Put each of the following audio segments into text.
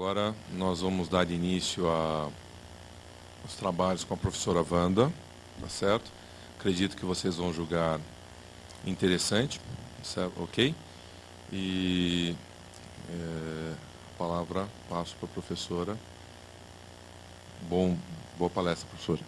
Agora nós vamos dar início aos trabalhos com a professora Wanda, tá certo? Acredito que vocês vão julgar interessante, certo? Ok? E a palavra passo para a professora. Boa palestra, professora.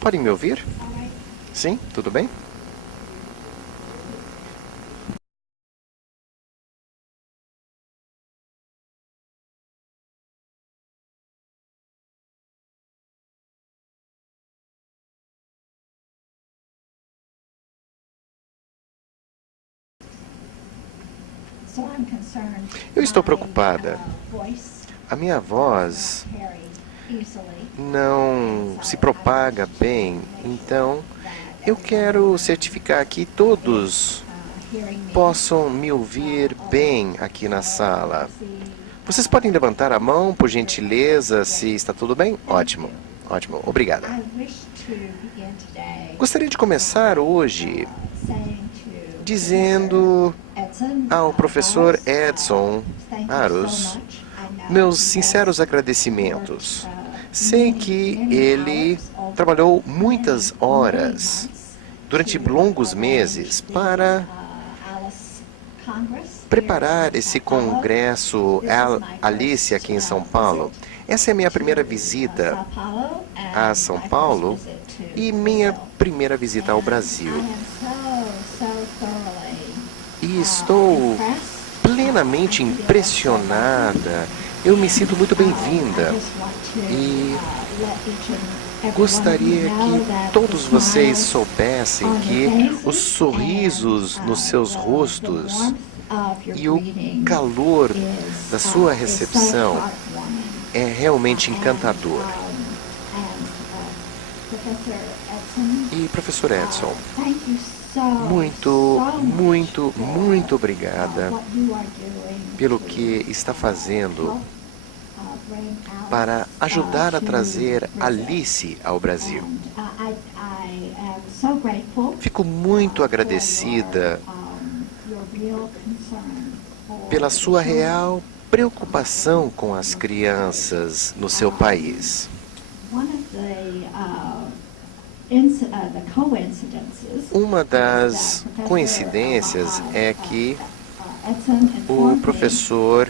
Podem me ouvir? Sim, tudo bem? Eu estou preocupada. A minha voz não se propaga bem, então eu quero certificar que todos possam me ouvir bem aqui na sala. Vocês podem levantar a mão, por gentileza, se está tudo bem? Ótimo, ótimo, obrigada. Gostaria de começar hoje dizendo ao professor Edson Aros meus sinceros agradecimentos. Sei que ele trabalhou muitas horas, durante longos meses, para preparar esse congresso Alice aqui em São Paulo. Essa é a minha primeira visita a São Paulo e minha primeira visita ao Brasil. E estou plenamente impressionada. Eu me sinto muito bem-vinda e gostaria que todos vocês soubessem que os sorrisos nos seus rostos e o calor da sua recepção é realmente encantador. E, professor Edson, muito obrigada pelo que está fazendo para ajudar a trazer Alice ao Brasil. Fico muito agradecida pela sua real preocupação com as crianças no seu país. Uma das coincidências é que o professor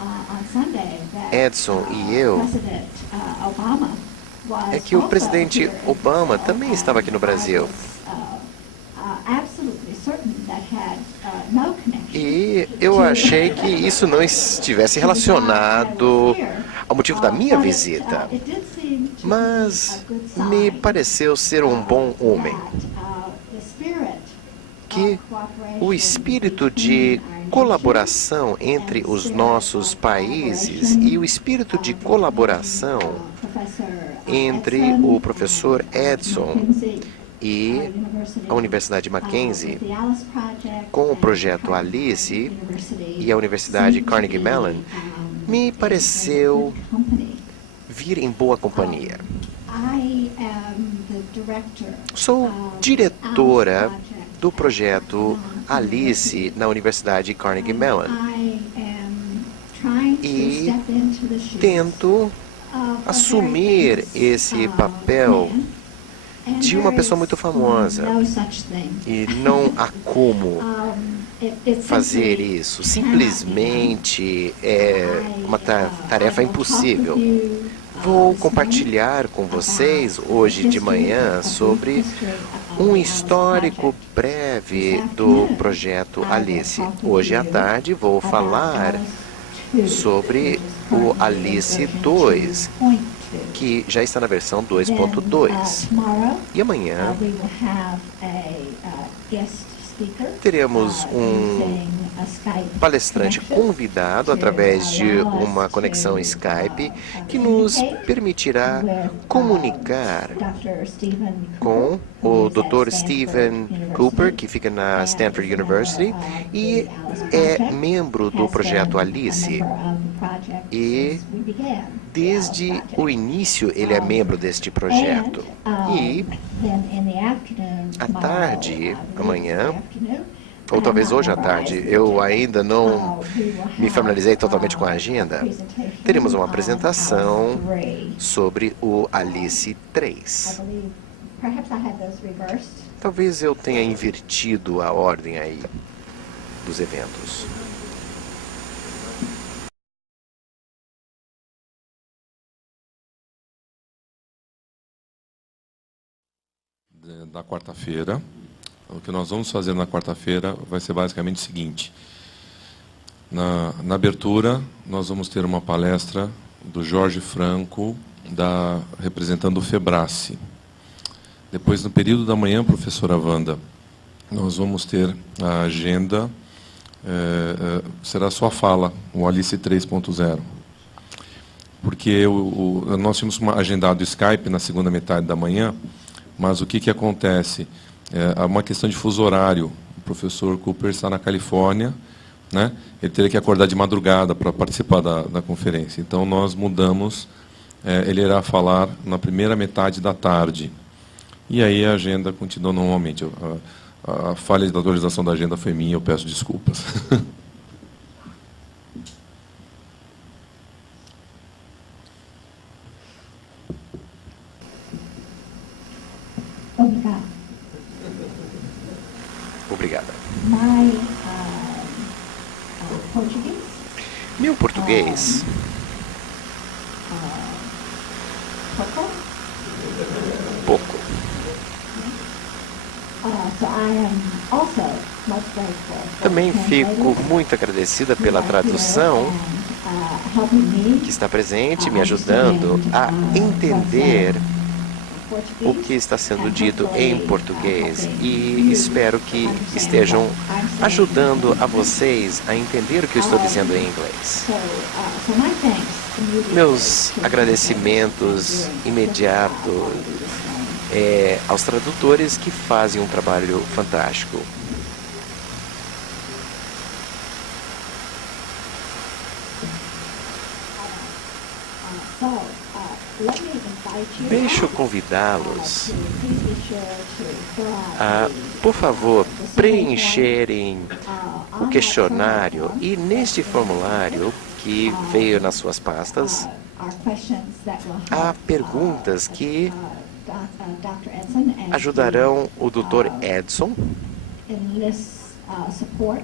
Edson e eu, é que o presidente Obama também estava aqui no Brasil. E eu achei que isso não estivesse relacionado ao motivo da minha visita. Mas me pareceu ser um bom homem. Que o espírito de colaboração entre os nossos países e o espírito de colaboração entre o professor Edson e a Universidade Mackenzie, com o projeto Alice e a Universidade Carnegie Mellon, me pareceu vir em boa companhia. Sou diretora do projeto Alice na Universidade Carnegie Mellon e tento assumir esse papel de uma pessoa muito famosa. E não há como fazer isso. Simplesmente é uma tarefa impossível. Vou compartilhar com vocês hoje de manhã sobre um histórico breve do projeto Alice. Hoje à tarde vou falar sobre o Alice 2, que já está na versão 2.2. E amanhã teremos um palestrante convidado através de uma conexão Skype que nos permitirá comunicar com o Dr. Stephen Cooper, que fica na Stanford University e é membro do projeto Alice. E desde o início ele é membro deste projeto. E à tarde, amanhã, ou talvez hoje à tarde, eu ainda não me familiarizei totalmente com a agenda, teremos uma apresentação sobre o Alice 3. Talvez eu tenha invertido a ordem aí dos eventos. Da quarta-feira. O que nós vamos fazer na quarta-feira vai ser basicamente o seguinte. Na abertura, nós vamos ter uma palestra do Jorge Franco, representando o Febrace. Depois, no período da manhã, professora Wanda, nós vamos ter a agenda, será sua fala, o Alice 3.0. Porque nós tínhamos agendado o Skype na segunda metade da manhã, mas o que acontece? É uma questão de fuso horário. O professor Cooper está na Califórnia, né? Ele teria que acordar de madrugada para participar da conferência. Então, nós mudamos. Ele irá falar na primeira metade da tarde. E aí a agenda continua normalmente. A falha da atualização da agenda foi minha, eu peço desculpas. Obrigada. Meu português pouco. Também fico muito agradecida pela tradução que está presente, me ajudando a entender o que está sendo dito em português, e espero que estejam ajudando a vocês a entender o que eu estou dizendo em inglês. Meus agradecimentos imediatos aos tradutores que fazem um trabalho fantástico. Deixo convidá-los a, por favor, preencherem o questionário, e neste formulário que veio nas suas pastas, há perguntas que ajudarão o Dr. Edson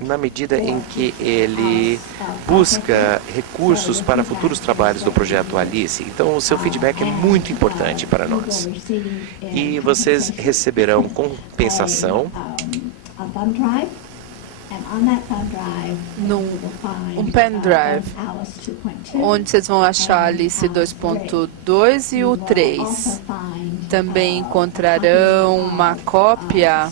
na medida em que ele busca recursos para futuros trabalhos do projeto Alice. Então, o seu feedback é muito importante para nós. E vocês receberão compensação um pendrive, onde vocês vão achar a Alice 2.2 e o 3. Também encontrarão uma cópia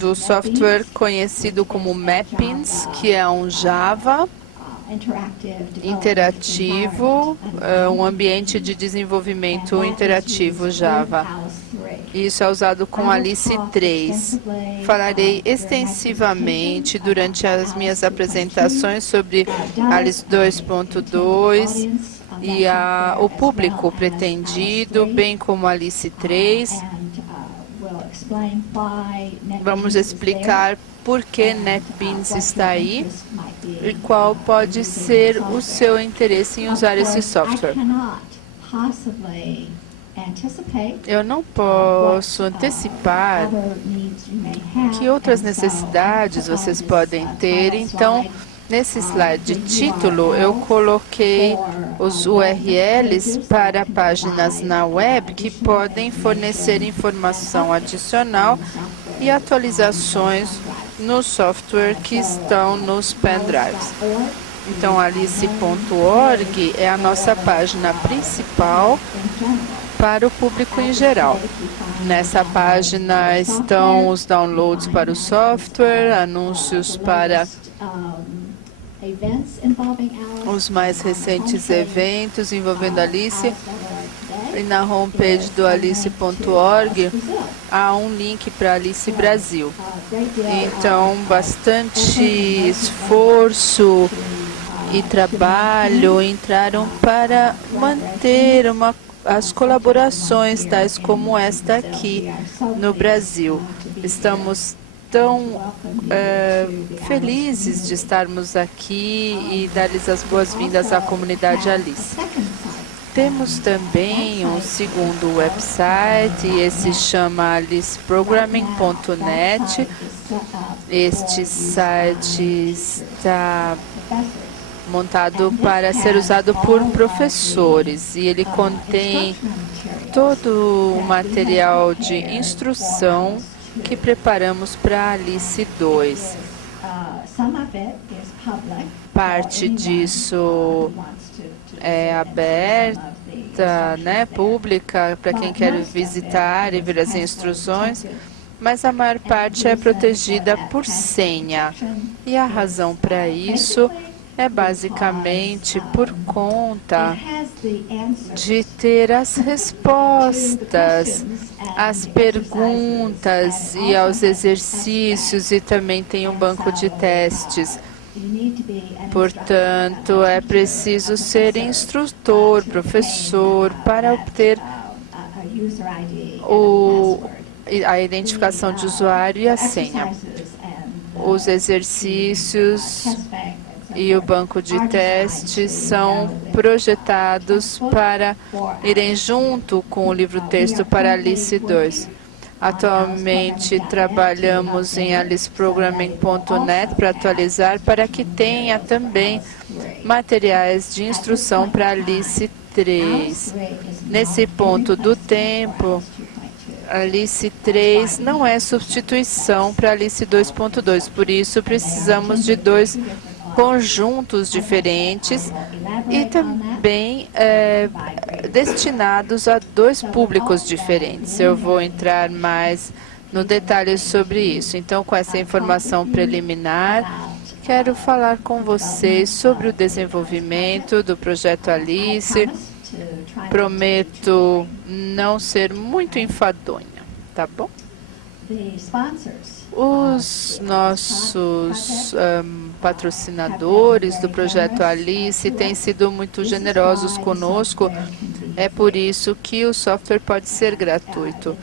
do software conhecido como Mappings, que é um Java interativo, um ambiente de desenvolvimento interativo Java. Isso é usado com Alice 3. Falarei extensivamente durante as minhas apresentações sobre Alice 2.2 e o público pretendido, bem como Alice 3. Vamos explicar por que NetBeans está aí e qual pode ser o seu interesse em usar esse software. Eu não posso antecipar que outras necessidades vocês podem ter, então, nesse slide de título, eu coloquei os URLs para páginas na web que podem fornecer informação adicional e atualizações no software que estão nos pendrives. Então, alice.org é a nossa página principal para o público em geral. Nessa página estão os downloads para o software, anúncios para os mais recentes eventos envolvendo Alice. E na homepage do alice.org há um link para Alice Brasil. Então, bastante esforço e trabalho entraram para manter as colaborações tais como esta aqui no Brasil. Estamos tão felizes de estarmos aqui e dar-lhes as boas-vindas à comunidade Alice. Temos também um segundo website, esse chama aliceprogramming.net. Este site está montado para ser usado por professores e ele contém todo o material de instrução que preparamos para a Alice 2. Parte disso é aberta, né, pública, para quem quer visitar e ver as instruções, mas a maior parte é protegida por senha. E a razão para isso é basicamente por conta de ter as respostas às perguntas e aos exercícios, e também tem um banco de testes. Portanto, é preciso ser instrutor, professor, para obter a identificação de usuário e a senha. Os exercícios e o banco de testes são projetados para irem junto com o livro-texto para Alice 2. Atualmente trabalhamos em aliceprogramming.net para atualizar, para que tenha também materiais de instrução para Alice 3. Nesse ponto do tempo, Alice 3 não é substituição para Alice 2.2, por isso precisamos de dois conjuntos diferentes e também destinados a dois públicos diferentes. Eu vou entrar mais no detalhe sobre isso. Então, com essa informação preliminar, quero falar com vocês sobre o desenvolvimento do projeto Alice. Prometo não ser muito enfadonha, tá bom? Os nossos patrocinadores do projeto Alice têm sido muito generosos conosco. É por isso que o software pode ser gratuito.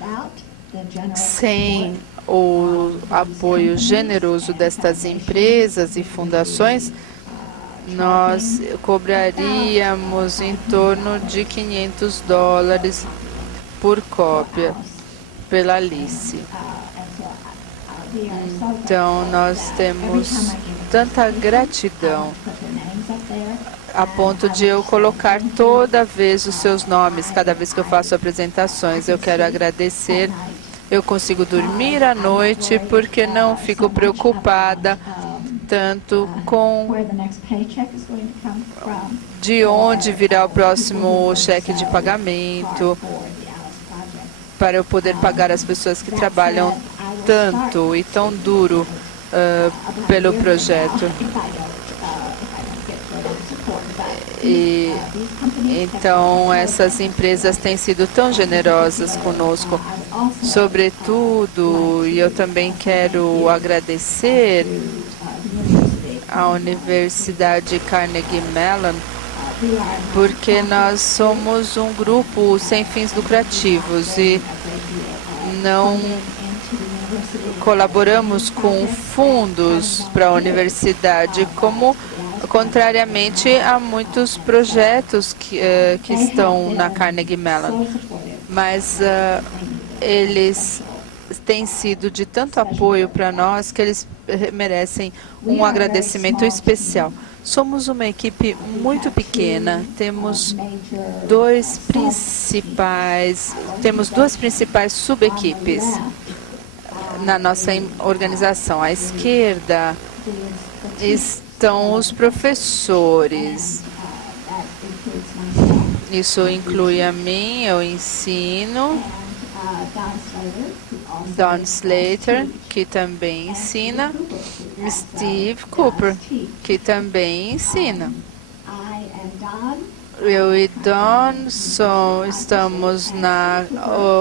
Sem o apoio generoso destas empresas e fundações, nós cobraríamos em torno de $500 por cópia pela Alice. Então, nós temos tanta gratidão a ponto de eu colocar toda vez os seus nomes, cada vez que eu faço apresentações. Eu quero agradecer. Eu consigo dormir à noite porque não fico preocupada tanto com de onde virá o próximo cheque de pagamento, para eu poder pagar as pessoas que trabalham tanto e tão duro pelo projeto. E então essas empresas têm sido tão generosas conosco, sobretudo, e eu também quero agradecer à Universidade Carnegie Mellon, porque nós somos um grupo sem fins lucrativos e não colaboramos com fundos para a universidade, como contrariamente a muitos projetos que estão na Carnegie Mellon. Mas eles têm sido de tanto apoio para nós que eles merecem um agradecimento especial. Somos uma equipe muito pequena, temos duas principais subequipes na nossa organização. À esquerda estão os professores. Isso inclui a mim, eu ensino. Don Slater, que também ensina. Steve Cooper, que também ensina. Eu e Don estamos na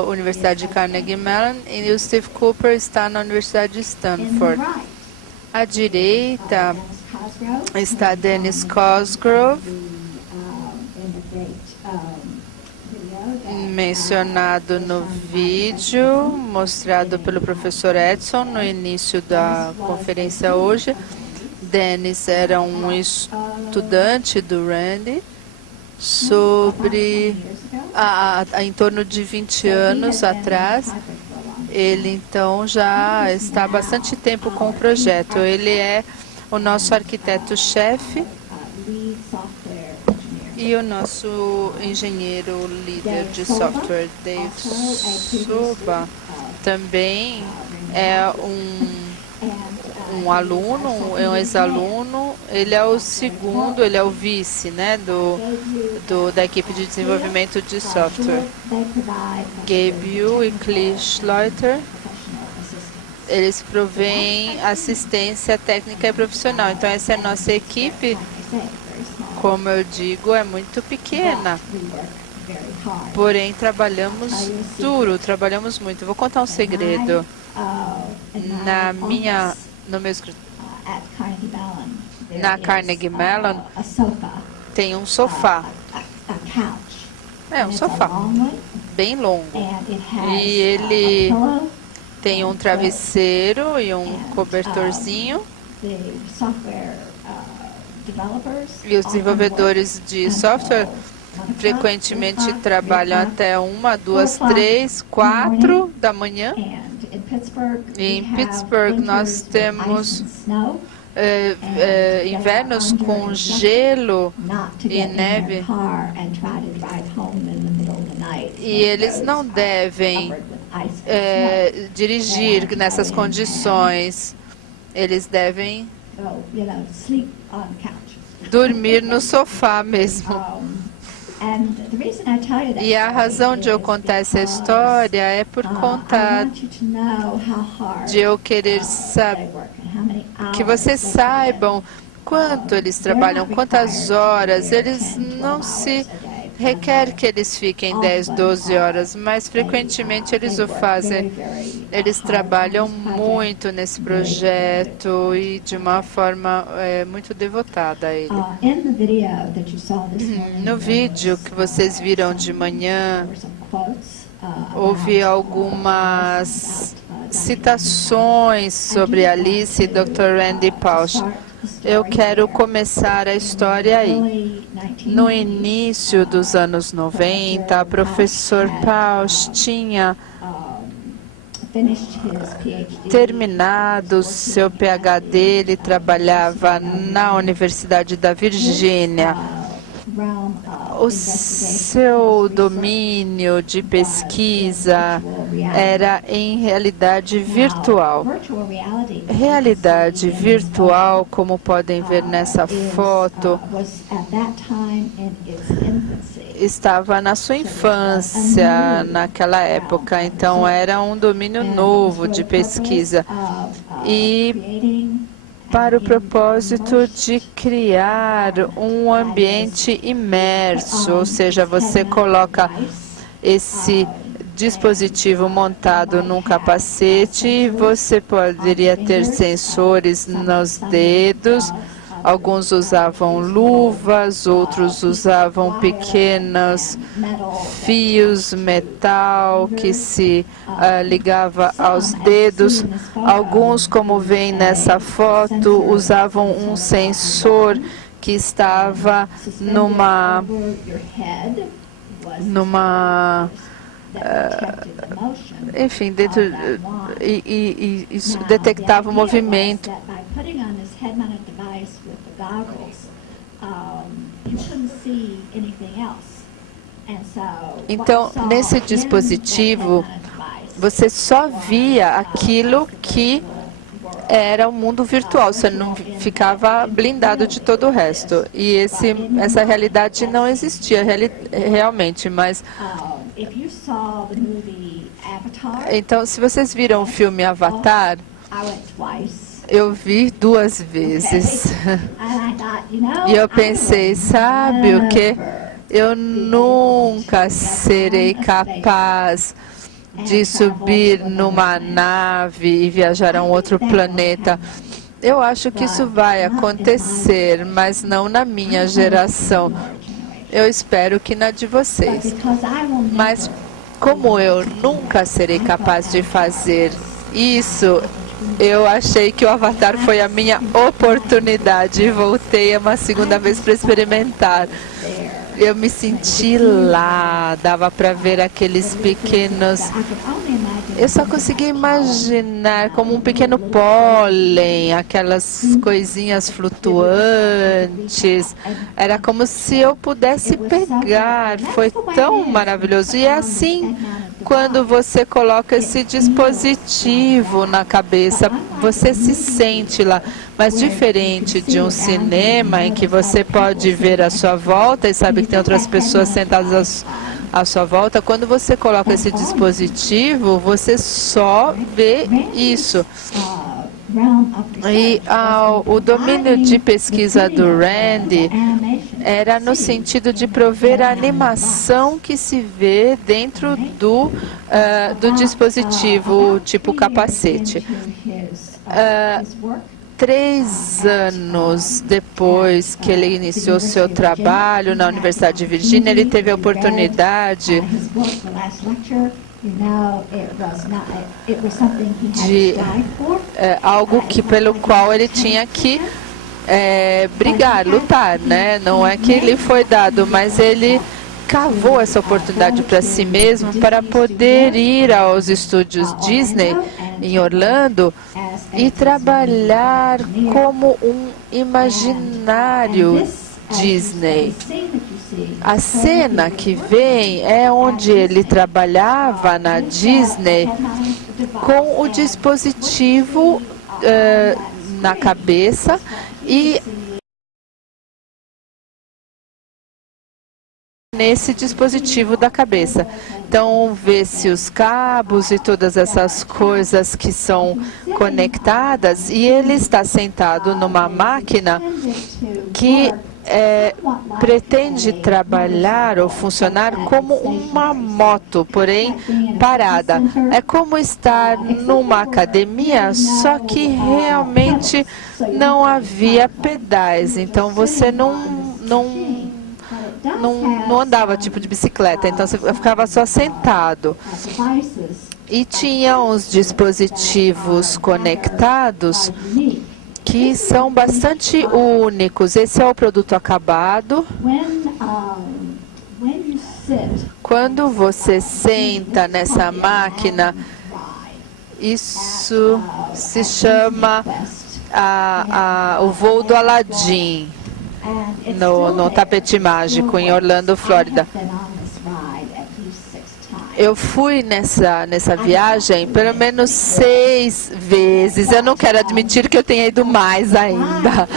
Universidade de Carnegie Mellon e o Steve Cooper está na Universidade de Stanford. À direita está Dennis Cosgrove, mencionado no vídeo, mostrado pelo professor Edson no início da conferência hoje. Dennis era um estudante do Randy sobre em torno de 20 anos atrás. Ele então já está há bastante tempo com o projeto. Ele é o nosso arquiteto-chefe e o nosso engenheiro líder de software, Dave Suba, também é um aluno, é um ex-aluno. Ele é o segundo, ele é o vice, né, da equipe de desenvolvimento de software. Gabe Yu e Clee Schleuter, eles provêm assistência técnica e profissional. Então essa é a nossa equipe. Como eu digo, é muito pequena, porém trabalhamos duro, trabalhamos muito. Vou contar um segredo. No meu escritório, na Carnegie Mellon, tem um sofá. É um sofá bem longo. E ele tem um travesseiro e um cobertorzinho. E os desenvolvedores de software frequentemente trabalham até 1, 2, 3, 4 da manhã. E em Pittsburgh nós temos invernos com gelo e neve. E eles não devem dirigir nessas condições. Eles devem dormir no sofá mesmo. E a razão de eu contar essa história é por conta de eu querer que vocês saibam quanto eles trabalham, quantas horas. Eles não se requer que eles fiquem 10, 12 horas, mas frequentemente eles o fazem. Eles trabalham muito nesse projeto e de uma forma muito devotada a ele. No vídeo que vocês viram de manhã, houve algumas citações sobre Alice e Dr. Randy Pausch. Eu quero começar a história aí. No início dos anos 90, o professor Pausch tinha terminado seu PhD, ele trabalhava na Universidade da Virgínia. O seu domínio de pesquisa era em realidade virtual. Realidade virtual, como podem ver nessa foto, estava na sua infância naquela época, então era um domínio novo de pesquisa. E para o propósito de criar um ambiente imerso, ou seja, você coloca esse dispositivo montado num capacete e você poderia ter sensores nos dedos. Alguns usavam luvas, outros usavam pequenos fios metal que se ligava aos dedos. Alguns, como vem nessa foto, usavam um sensor que estava enfim, dentro e isso detectava o movimento. Então, nesse dispositivo, você só via aquilo que era o mundo virtual, você não ficava blindado de todo o resto. E essa realidade não existia realmente, mas... Então, se vocês viram o filme Avatar, eu vi 2 vezes. E eu pensei, sabe o que? Eu nunca serei capaz de subir numa nave e viajar a um outro planeta. Eu acho que isso vai acontecer, mas não na minha geração. Eu espero que na de vocês. Mas como eu nunca serei capaz de fazer isso, eu achei que o Avatar foi a minha oportunidade e voltei uma segunda vez para experimentar. Eu me senti lá, dava para ver aqueles pequenos... Eu só consegui imaginar como um pequeno pólen, aquelas coisinhas flutuantes. Era como se eu pudesse pegar. Foi tão maravilhoso. E é assim, quando você coloca esse dispositivo na cabeça, você se sente lá. Mas diferente de um cinema em que você pode ver à sua volta e sabe que tem outras pessoas sentadas à sua volta, quando você coloca esse dispositivo, você só vê isso. E o domínio de pesquisa do Randy era no sentido de prover a animação que se vê dentro do dispositivo, tipo capacete. 3 anos depois que ele iniciou seu trabalho na Universidade de Virgínia, ele teve a oportunidade de algo pelo qual ele tinha que brigar, lutar, né? Não é que ele foi dado, mas ele cavou essa oportunidade para si mesmo para poder ir aos estúdios Disney em Orlando e trabalhar como um imaginário Disney. A cena que vem é onde ele trabalhava na Disney com o dispositivo na cabeça e nesse dispositivo da cabeça. Então, vê-se os cabos e todas essas coisas que são conectadas e ele está sentado numa máquina que pretende trabalhar ou funcionar como uma moto, porém parada. É como estar numa academia, só que realmente não havia pedais, então você não andava tipo de bicicleta, então você ficava só sentado. E tinha uns dispositivos conectados que são bastante únicos. Esse é o produto acabado. Quando você senta nessa máquina, isso se chama o voo do Aladim. No tapete mágico em Orlando, Flórida. Eu fui nessa viagem pelo menos 6 vezes. Eu não quero admitir que eu tenha ido mais ainda.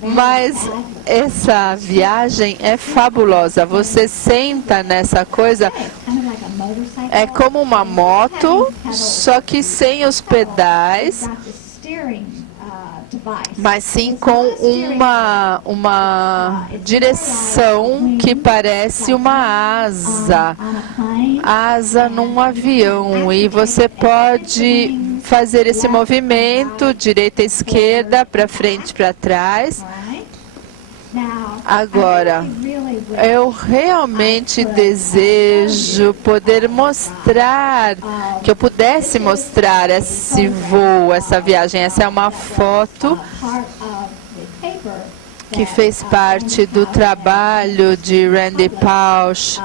Mas essa viagem é fabulosa. Você senta nessa coisa, é como uma moto, só que sem os pedais, mas sim com uma direção que parece uma asa num avião, e você pode fazer esse movimento direita e esquerda, para frente e para trás. Agora, eu realmente desejo poder mostrar, que eu pudesse mostrar esse voo, essa viagem. Essa é uma foto que fez parte do trabalho de Randy Pausch,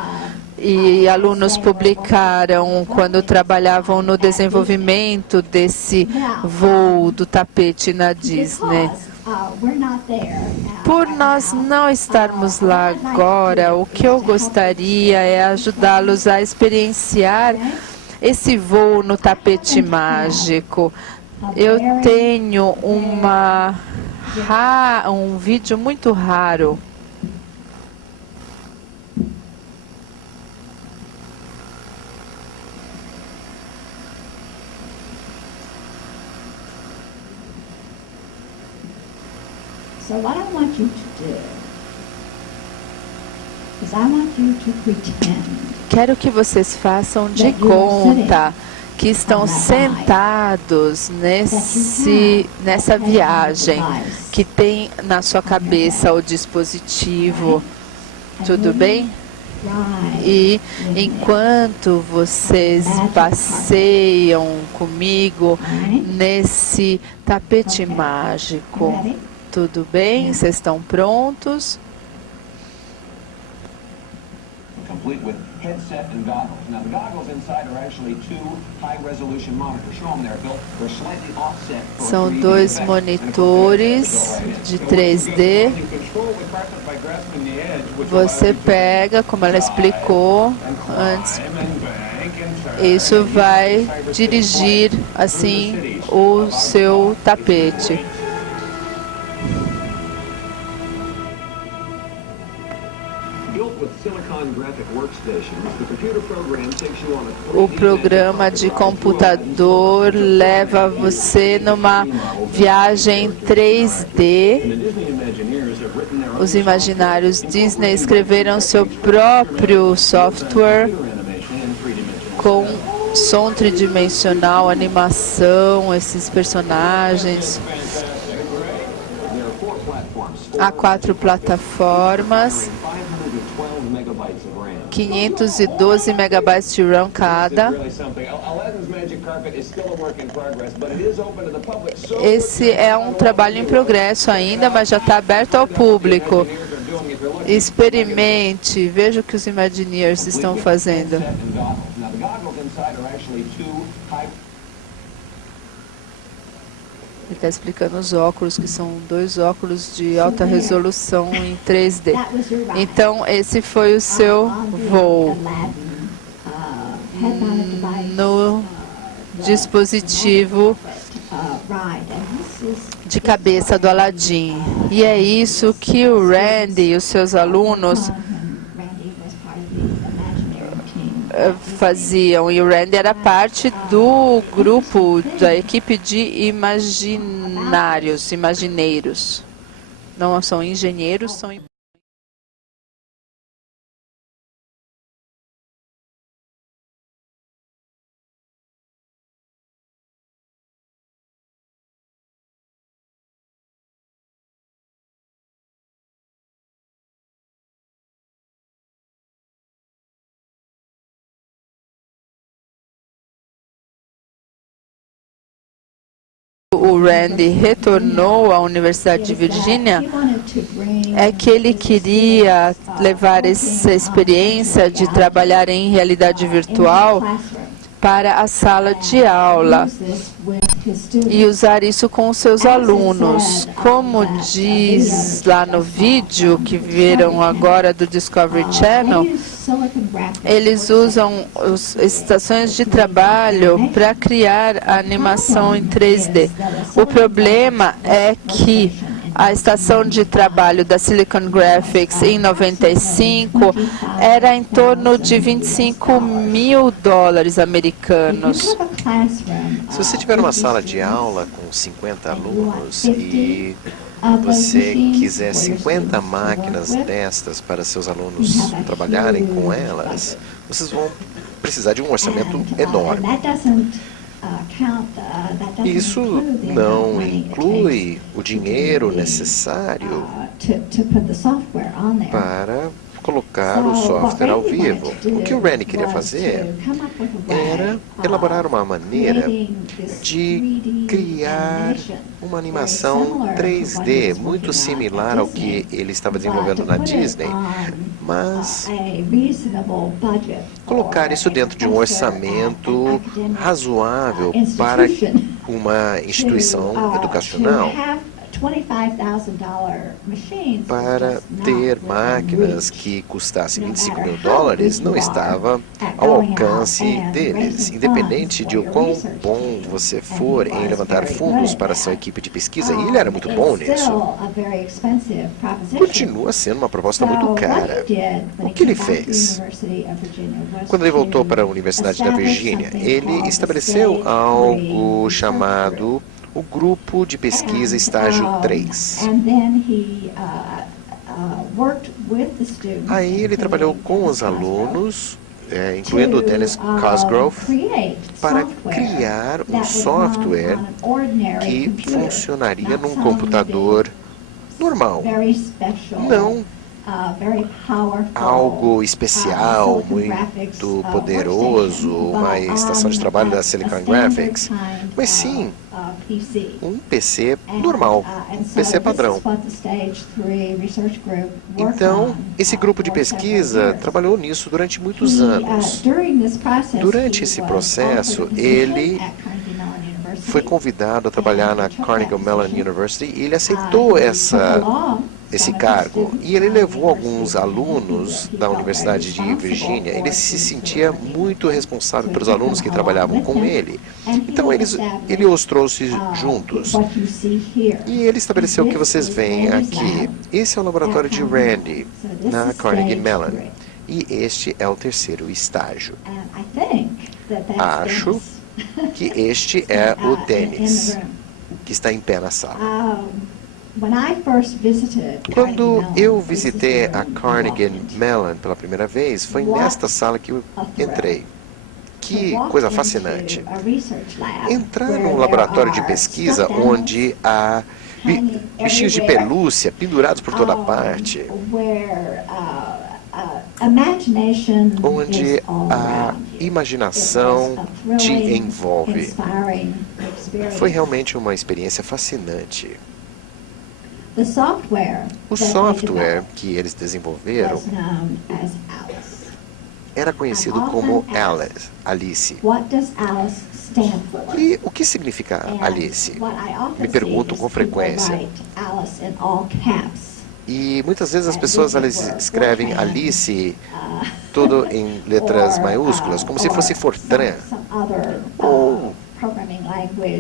e alunos publicaram quando trabalhavam no desenvolvimento desse voo do tapete na Disney. Por nós não estarmos lá agora, o que eu gostaria é ajudá-los a experienciar esse voo no tapete mágico. Eu tenho um vídeo muito raro. So what I want you to do is I want you to pretend. Quero que vocês façam de conta que estão sentados nessa viagem, que tem na sua cabeça o dispositivo, tudo bem? E enquanto vocês passeiam comigo nesse tapete mágico, tudo bem? Vocês estão prontos? Complete with headset and goggles. Now the goggles inside are actually two high-resolution monitors. Show them there, Phil. They're slightly offset. São dois monitores de 3D. Você pega, como ela explicou antes, isso vai dirigir assim o seu tapete. O programa de computador leva você numa viagem 3D. Os imaginários Disney escreveram seu próprio software com som tridimensional, animação, esses personagens. Há 4 plataformas, 512 megabytes de RAM cada. Esse é um trabalho em progresso ainda, mas já está aberto ao público. Experimente, veja o que os Imagineers estão fazendo. Ele está explicando os óculos, que são 2 óculos de alta resolução em 3D. Então, esse foi o seu voo no dispositivo de cabeça do Aladdin. E é isso que o Randy e os seus alunos faziam, e o Randy era parte do grupo, da equipe de imagineiros. Não são engenheiros, são... O Randy retornou à Universidade de Virgínia é que ele queria levar essa experiência de trabalhar em realidade virtual para a sala de aula e usar isso com os seus alunos. Como diz lá no vídeo que viram agora do Discovery Channel, eles usam as estações de trabalho para criar a animação em 3D. O problema é que a estação de trabalho da Silicon Graphics em 95 era em torno de $25.000 americanos. Se você tiver uma sala de aula com 50 alunos e você quiser 50 máquinas destas para seus alunos trabalharem com elas, vocês vão precisar de um orçamento enorme. Isso não inclui o dinheiro necessário para colocar o software ao vivo. O que o Randy queria fazer era elaborar uma maneira de criar uma animação 3D muito similar ao que ele estava desenvolvendo na Disney, mas colocar isso dentro de um orçamento razoável para uma instituição educacional. Para ter máquinas que custassem $25.000 não estava ao alcance deles. Independente de o quão bom você for em levantar fundos para sua equipe de pesquisa, e ele era muito bom nisso, continua sendo uma proposta muito cara. O que ele fez? Quando ele voltou para a Universidade da Virgínia, ele estabeleceu algo chamado o grupo de pesquisa estágio 3. Aí ele trabalhou com os alunos incluindo o Dennis Cosgrove, para criar um software que funcionaria num computador normal, não algo especial, muito poderoso, uma estação de trabalho da Silicon Graphics, mas sim um PC normal, um PC padrão. Então, esse grupo de pesquisa trabalhou nisso durante muitos anos. Durante esse processo, ele foi convidado a trabalhar na Carnegie Mellon University e ele aceitou esse cargo. E ele levou alguns alunos da Universidade de Virgínia. Ele se sentia muito responsável pelos alunos que trabalhavam com ele. Então, ele os trouxe juntos. E ele estabeleceu o que vocês veem aqui. Esse é o laboratório de Randy, na Carnegie Mellon. E este é o terceiro estágio. Acho que este é o Dennis, que está em pé na sala. Quando eu visitei a Carnegie Mellon pela primeira vez, foi nesta sala que eu entrei. Que coisa fascinante. Entrar num laboratório de pesquisa onde há bichinhos de pelúcia pendurados por toda parte, onde a imaginação te envolve. Foi realmente uma experiência fascinante. O software que eles desenvolveram era conhecido como Alice. E o que significa Alice? Me pergunto com frequência. E muitas vezes as pessoas escrevem Alice tudo em letras maiúsculas, como se fosse Fortran, ou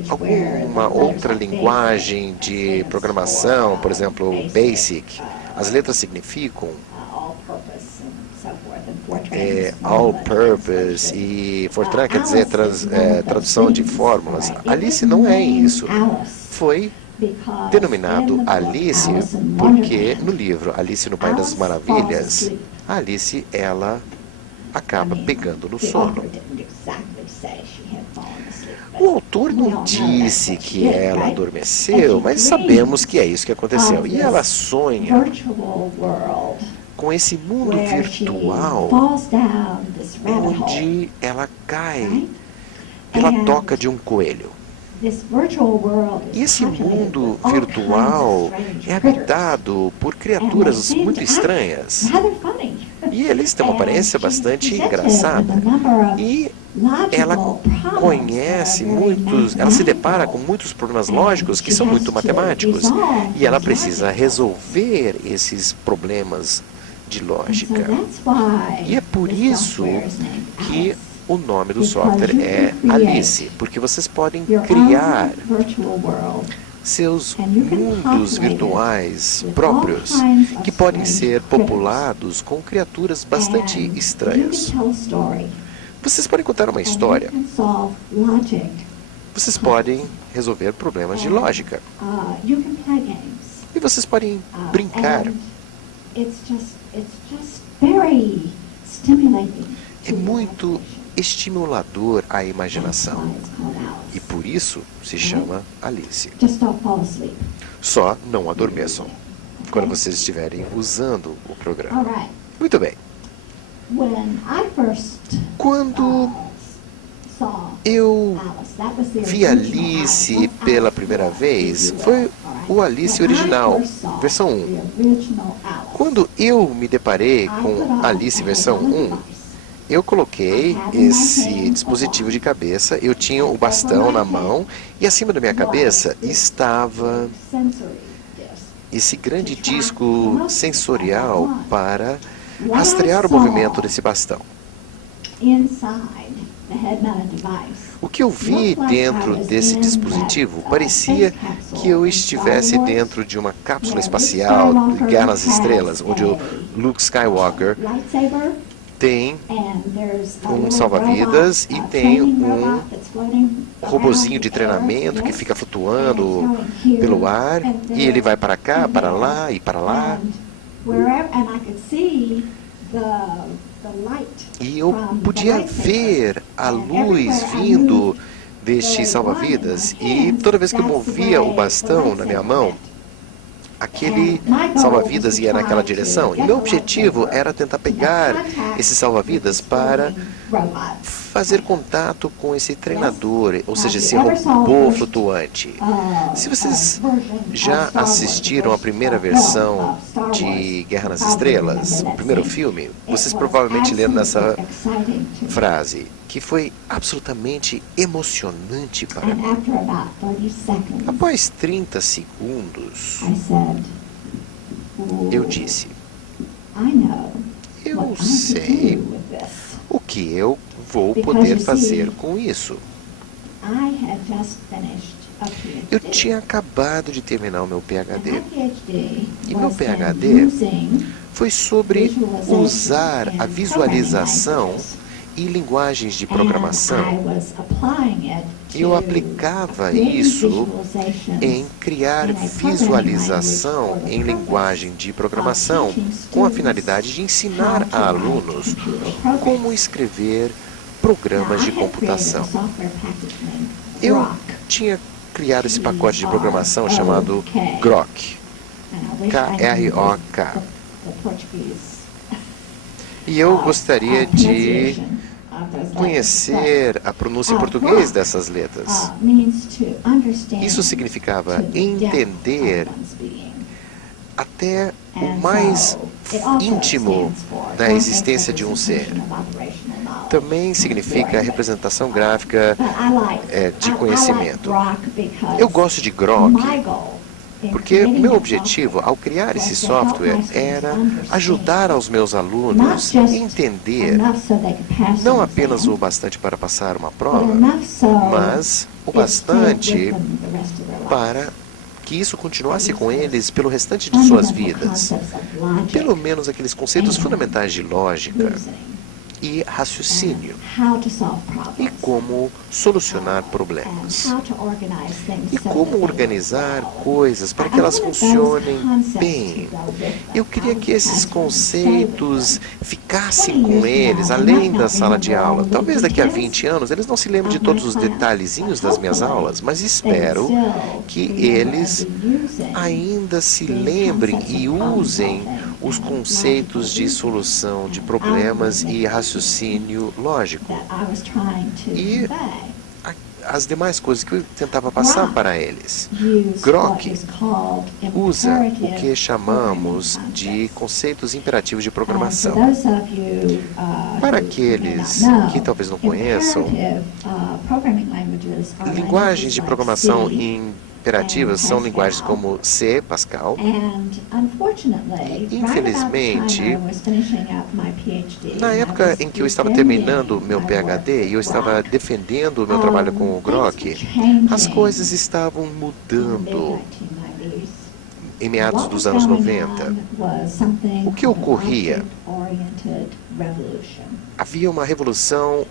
alguma outra linguagem de programação, por exemplo, Basic. As letras significam all purpose e Fortran quer dizer tradução de fórmulas. Alice não é isso. Foi denominado Alice porque no livro Alice no País das Maravilhas, a Alice, ela acaba pegando no sono. O autor não disse que ela adormeceu, mas sabemos que é isso que aconteceu. E ela sonha com esse mundo virtual onde ela cai pela toca de um coelho. E esse mundo virtual é habitado por criaturas muito estranhas. E eles têm uma aparência bastante engraçada. E ela ela se depara com muitos problemas lógicos que são muito matemáticos. E ela precisa resolver esses problemas de lógica. E é por isso que o nome do software é Alice, porque vocês podem criar seus mundos virtuais próprios, que podem ser populados com criaturas bastante estranhas. Vocês podem contar uma história. Vocês podem resolver problemas de lógica. E vocês podem brincar. É muito estimulador a imaginação. E por isso se chama Alice. Só não adormeçam quando vocês estiverem usando o programa. Muito bem. Quando eu vi Alice pela primeira vez, foi o Alice original, versão 1. Quando eu me deparei com Alice versão 1, eu coloquei esse dispositivo de cabeça, eu tinha o bastão na mão e acima da minha cabeça estava esse grande disco sensorial para rastrear o movimento desse bastão. O que eu vi dentro desse dispositivo parecia que eu estivesse dentro de uma cápsula espacial de Guerra nas Estrelas, onde o Luke Skywalker tem um salva-vidas e tem um robozinho de treinamento que fica flutuando pelo ar e ele vai para cá, para lá e para lá. E eu podia ver a luz vindo deste salva-vidas, e toda vez que eu movia o bastão na minha mão, aquele salva-vidas ia naquela direção. E meu objetivo era tentar pegar esse salva-vidas para fazer contato com esse treinador, ou seja, esse robô flutuante. Se vocês já assistiram a primeira versão de Guerra nas Estrelas, o primeiro filme, vocês provavelmente leram essa frase, que foi absolutamente emocionante para mim. Após 30 segundos, eu disse, eu sei o que eu vou poder fazer com isso. Eu tinha acabado de terminar o meu PhD. E meu PhD foi sobre usar a visualização e linguagens de programação. Eu aplicava isso em criar visualização em linguagem de programação com a finalidade de ensinar a alunos como escrever programas de computação. Eu tinha criado esse pacote de programação chamado Grok, K-R-O-K. E eu gostaria de conhecer a pronúncia em português dessas letras. Isso significava entender até o mais íntimo da existência de um ser. Também significa representação gráfica de conhecimento. Eu gosto de Grok porque meu objetivo ao criar esse software era ajudar aos meus alunos a entender não apenas o bastante para passar uma prova, mas o bastante para que isso continuasse com eles pelo restante de suas vidas. Pelo menos aqueles conceitos fundamentais de lógica e raciocínio, e como solucionar problemas, e como organizar coisas para que elas funcionem bem. Eu queria que esses conceitos ficassem com eles, além da sala de aula. Talvez daqui a 20 anos eles não se lembrem de todos os detalhezinhos das minhas aulas, mas espero que eles ainda se lembrem e usem os conceitos de solução de problemas e raciocínio lógico. E as demais coisas que eu tentava passar para eles. Grok usa o que chamamos de conceitos imperativos de programação. Para aqueles que talvez não conheçam, linguagens de programação imperativas são linguagens como C, Pascal. Infelizmente, na época em que eu estava terminando meu PhD e eu estava defendendo o meu trabalho com o Grok, as coisas estavam mudando em meados dos anos 90. O que ocorria? Havia uma revolução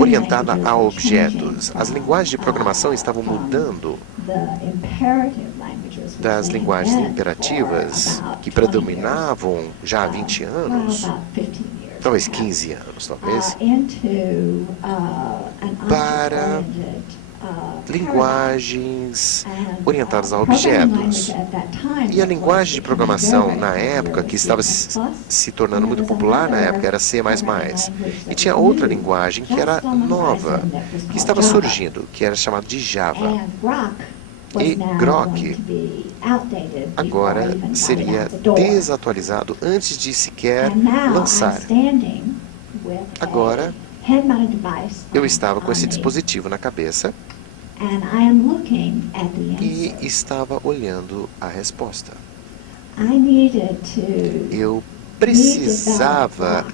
orientada a objetos. As linguagens de programação estavam mudando das linguagens imperativas que predominavam já há 20 anos, talvez 15 anos, talvez, para linguagens orientadas a objetos. E a linguagem de programação na época, que estava se tornando muito popular na época, era C++. E tinha outra linguagem que era nova, que estava surgindo, que era chamada de Java. E Grok agora seria desatualizado antes de sequer lançar. Agora, eu estava com esse dispositivo na cabeça e estava olhando a resposta. Eu precisava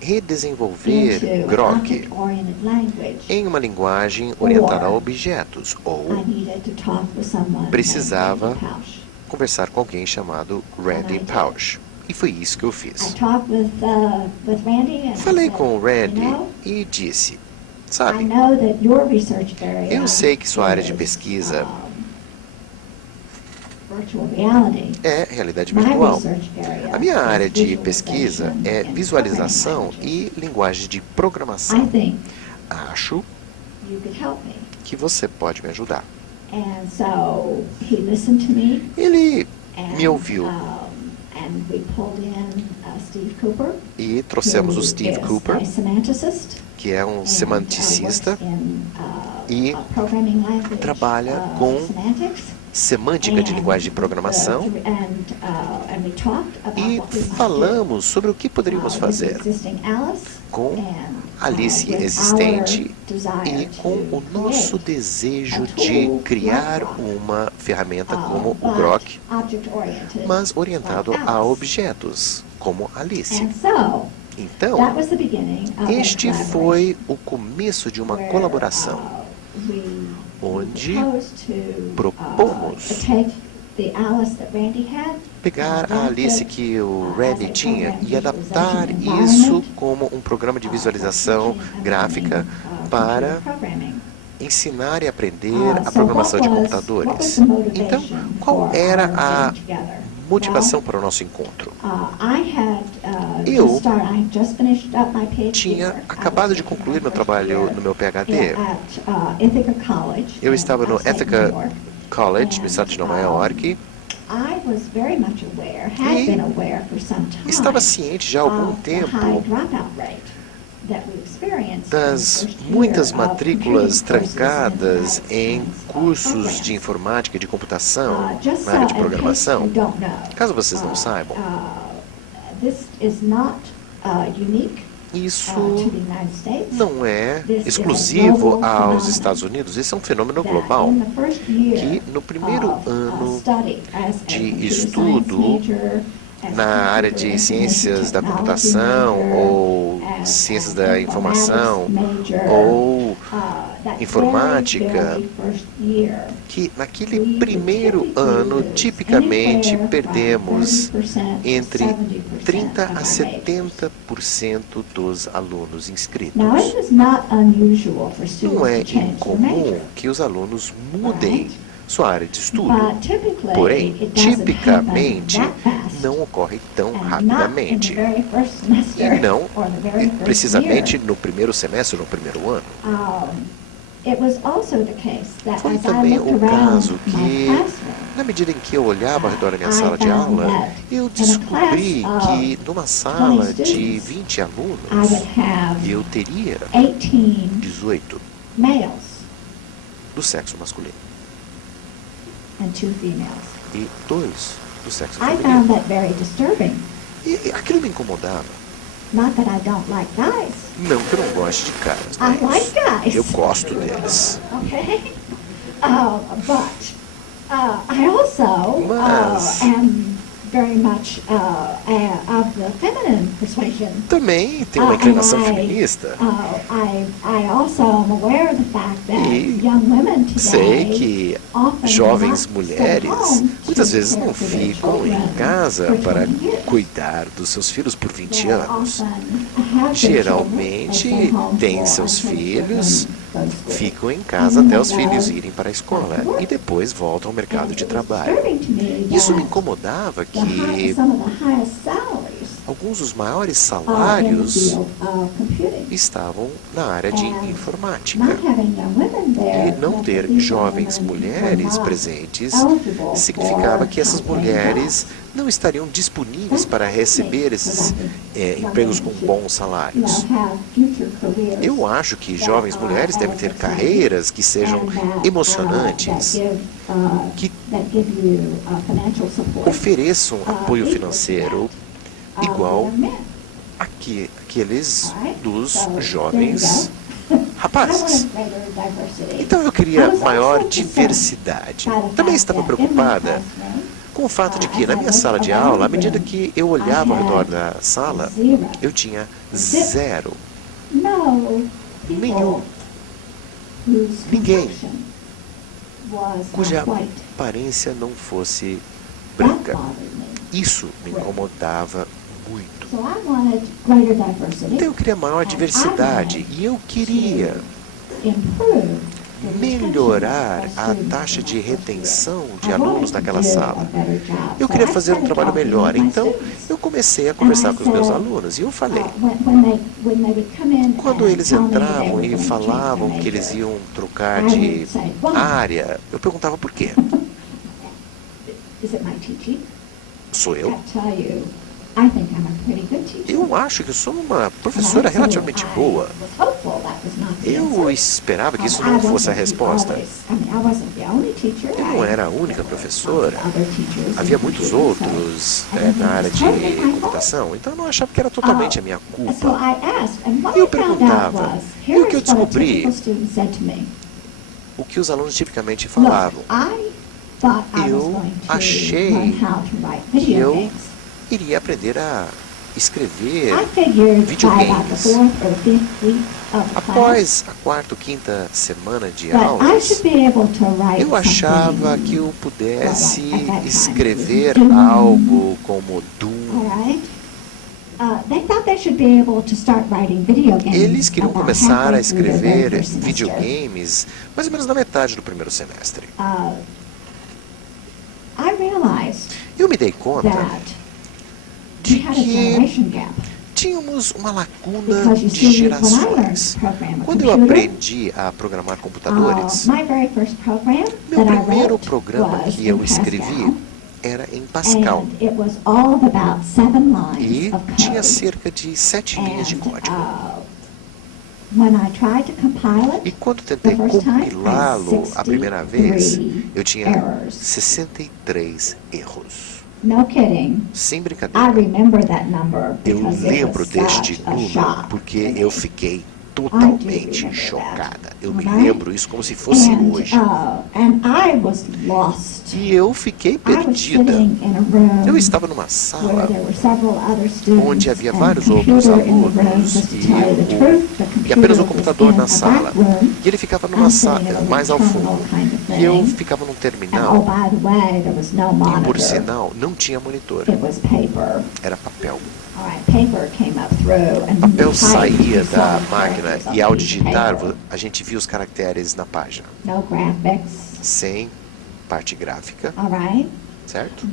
redesenvolver Grok em uma linguagem orientada a objetos, ou precisava conversar com alguém chamado Randy Pausch. E foi isso que eu fiz. Falei com o Randy e disse, sabe, eu sei que sua área de pesquisa virtual reality. é realidade My virtual. research area A minha área is de pesquisa visualization é and visualização programming e linguagem de language. I programação. think Acho you could help me. que você pode me ajudar. And so he listened to me. Ele And, me ouviu and we pulled in Steve Cooper, e trouxemos o who Steve is Cooper, a semanticist, que é um and, semanticista works in, e programming language, trabalha com semantics. semântica de linguagem de programação And we talked about e what we might do. falamos sobre o que poderíamos With fazer the existing Alice com and, Alice with existente our desire e com o to nosso create desejo a de tool criar like Grok, uma ferramenta como o but Grok, object-oriented, mas orientado like a Alice. objetos, como Alice. And so, Então, that was the beginning of a este collaboration foi o começo de uma where, colaboração, we onde proposed to, propomos to take the Alice that Randy had, pegar a adapt Alice it, que o as Randy a tinha program e adaptar visualization isso environment, como um programa de visualização for teaching and gráfica learning, para computer programming. ensinar e aprender a So programação de what was computadores. the motivation Então, qual for era our a getting together? motivação para o nosso encontro? Eu Tinha acabado de concluir meu trabalho no meu PhD. Eu Eu estava no Ithaca College, no estado de Nova York, e estava ciente já há algum tempo das muitas matrículas trancadas em cursos de informática e de computação na área de programação. Caso vocês não saibam, isso não é exclusivo aos Estados Unidos, isso é um fenômeno global, que no primeiro ano de estudo na área de ciências da computação ou ciências da informação ou informática, que naquele primeiro ano tipicamente perdemos entre 30% a 70% dos alunos inscritos. Não é incomum que os alunos mudem sua área de estudo, porém, tipicamente, não ocorre tão rapidamente. E não precisamente no primeiro semestre ou no primeiro ano. Foi também o caso que, na medida em que eu olhava ao redor da minha sala de aula, eu descobri que numa sala de 20 alunos, eu teria 18 do sexo masculino e 2 do sexo feminino. E aquilo me incomodava. Não que eu não goste de caras, mas eu gosto deles. Mas também tem uma inclinação feminista. E sei que jovens mulheres muitas vezes não ficam em casa para cuidar dos seus filhos por 20 anos. Geralmente têm seus filhos, ficam em casa até os filhos irem para a escola e depois voltam ao mercado de trabalho. Isso me incomodava que alguns dos maiores salários estavam na área de informática. E não ter jovens mulheres presentes significava que essas mulheres não estariam disponíveis para receber esses empregos com bons salários. Eu acho que jovens mulheres devem ter carreiras que sejam emocionantes, que ofereçam apoio financeiro igual aqueles dos jovens rapazes. Então eu queria maior diversidade. Também estava preocupada com o fato de que na minha sala de aula, à medida que eu olhava ao redor da sala, eu tinha zero, ninguém cuja aparência não fosse branca. Isso me incomodava muito. Então eu queria maior diversidade e eu queria melhorar a taxa de retenção de alunos naquela sala. Eu queria fazer um trabalho melhor, então eu comecei a conversar com os meus alunos e eu falei, quando eles entravam e falavam que eles iam trocar de área, eu perguntava por quê. Sou eu? Eu acho que eu sou uma professora relativamente boa. Eu esperava que isso não fosse a resposta. Eu não era a única professora. Havia muitos outros na área de computação, então eu não achava que era totalmente a minha culpa. E eu perguntava, e o que eu descobri? O que os alunos tipicamente falavam. Eu achei que eu iria aprender a escrever videogames. Após a quarta ou quinta semana de aulas, eu achava que eu pudesse escrever algo como Doom. Eles queriam começar a escrever videogames mais ou menos na metade do primeiro semestre. Eu me dei conta de que tínhamos uma lacuna de gerações. Quando eu aprendi a programar computadores, meu primeiro programa que eu escrevi era em Pascal e tinha cerca de 7 linhas de código. E quando tentei compilá-lo a primeira vez, eu tinha 63 erros. Sem brincadeira. Eu lembro deste número porque eu fiquei totalmente chocada. Eu me lembro isso como se fosse hoje. E eu fiquei perdida. Eu estava numa sala onde havia vários outros alunos e apenas um computador na sala. E ele ficava numa sala mais ao fundo. E eu ficava num terminal. E por sinal, não tinha monitor. Era papel. Papel saía da máquina e ao digitar a gente via os caracteres na página. Sem parte gráfica. Certo?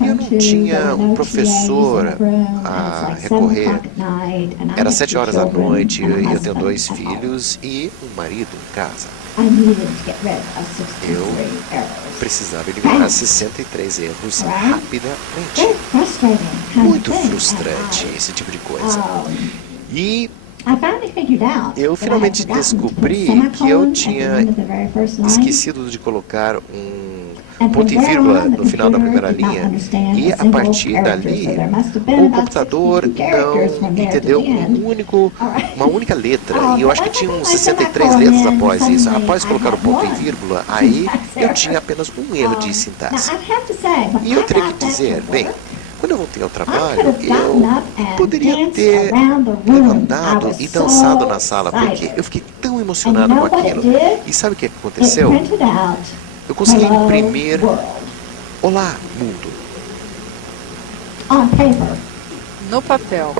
Eu não tinha um professor a recorrer. Era 7 horas da noite, eu tenho 2 filhos e um marido em casa. Eu precisava eliminar 63 erros rapidamente. Muito frustrante esse tipo de coisa. E eu finalmente descobri que eu tinha esquecido de colocar um ponto e vírgula no final da primeira linha, e a partir dali o computador não entendeu uma única letra, e eu acho que tinha uns 63 letras após isso. Após colocar o ponto e vírgula, aí eu tinha apenas um erro de sintaxe. E eu teria que dizer, bem, quando eu voltei ao trabalho, eu poderia ter levantado e dançado na sala, porque eu fiquei tão emocionado com aquilo. E sabe o que aconteceu? Eu consegui imprimir Olá, Mundo. No papel.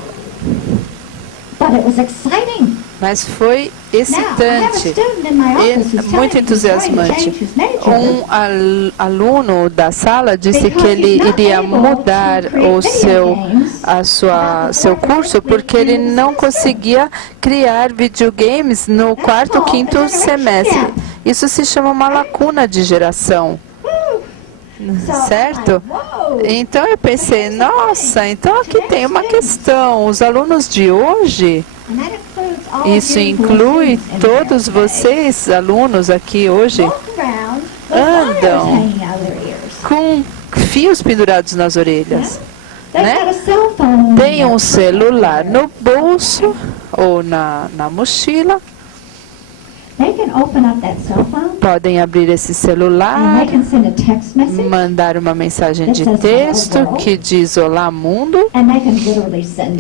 Mas foi excitante e muito entusiasmante. Um aluno da sala disse que ele iria mudar seu curso porque ele não conseguia criar videogames no quarto ou quinto semestre. Isso se chama uma lacuna de geração. Certo? Então eu pensei, nossa, então aqui tem uma questão. Os alunos de hoje, isso inclui todos vocês, alunos aqui hoje, andam com fios pendurados nas orelhas, né? Tem um celular no bolso ou na mochila. Podem abrir esse celular, mandar uma mensagem de texto que diz Olá, Mundo,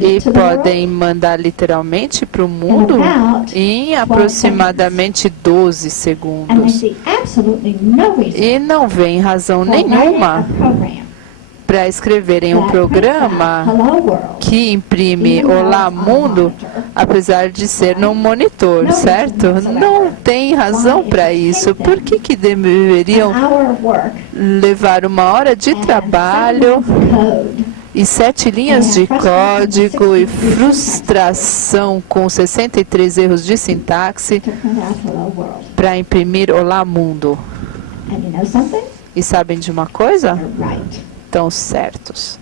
e podem mandar literalmente para o mundo em aproximadamente 12 segundos. E não vem razão nenhuma para escreverem um programa que imprime Olá, Mundo apesar de ser no monitor, certo? Não tem razão para isso. Por que deveriam levar 1 hora de trabalho e 7 linhas de código e frustração com 63 erros de sintaxe para imprimir Olá Mundo? E sabem de uma coisa? Estão certos.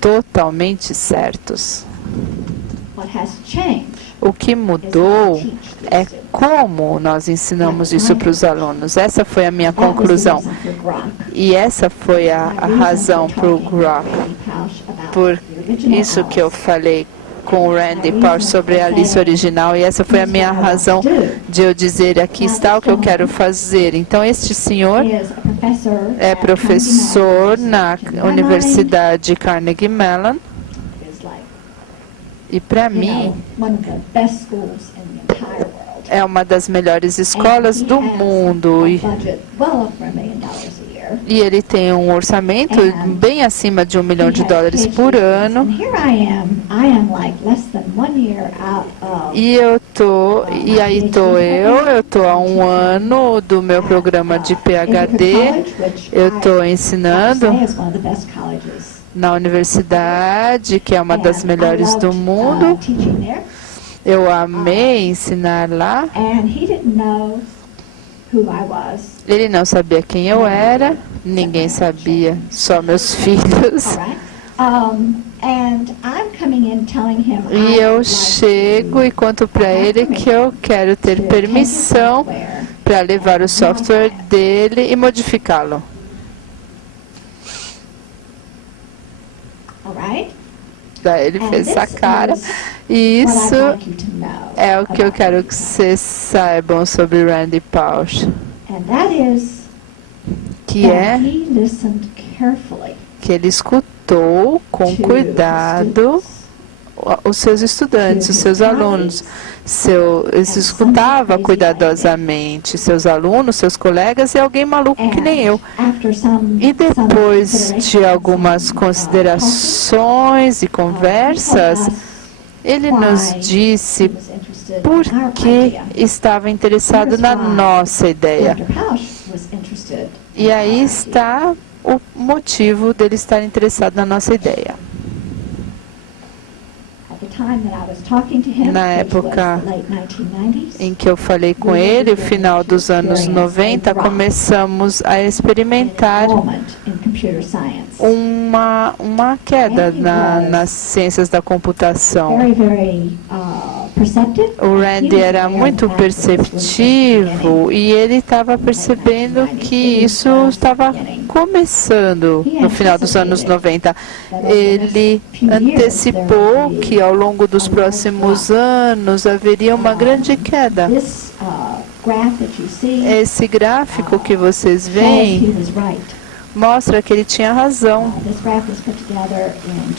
Totalmente certos. O que mudou é como nós ensinamos isso para os alunos. Essa foi a minha conclusão. E essa foi a razão para o Grok. Por isso que eu falei com o Randy Pausch sobre a Alice original, e essa foi a minha razão de eu dizer, aqui está o que eu quero fazer. Então, este senhor é professor na Universidade Carnegie Mellon, e para mim é uma das melhores escolas do mundo. E ele tem um orçamento bem acima de $1 milhão por ano. E aí eu tô há 1 ano do meu programa de PhD. Eu estou ensinando na universidade, que é uma das melhores do mundo. Eu amei ensinar lá. Ele não sabia quem eu era, ninguém sabia, só meus filhos. E eu chego e conto para ele que eu quero ter permissão para levar o software dele e modificá-lo. Daí ele fez essa cara. E isso é o que eu quero que vocês saibam sobre Randy Pausch. Que é que ele escutou com cuidado os seus estudantes, os seus alunos. Ele escutava cuidadosamente seus alunos, seus colegas e alguém maluco que nem eu. E depois de algumas considerações e conversas, ele nos disse por que estava interessado na nossa ideia. E aí está o motivo dele estar interessado na nossa ideia. Na época em que eu falei com ele, final dos anos 90, começamos a experimentar uma queda nas ciências da computação. O Randy era muito perceptivo e ele estava percebendo que isso estava começando no final dos anos 90. Ele antecipou que ao longo dos próximos anos haveria uma grande queda. Esse gráfico que vocês veem mostra que ele tinha razão.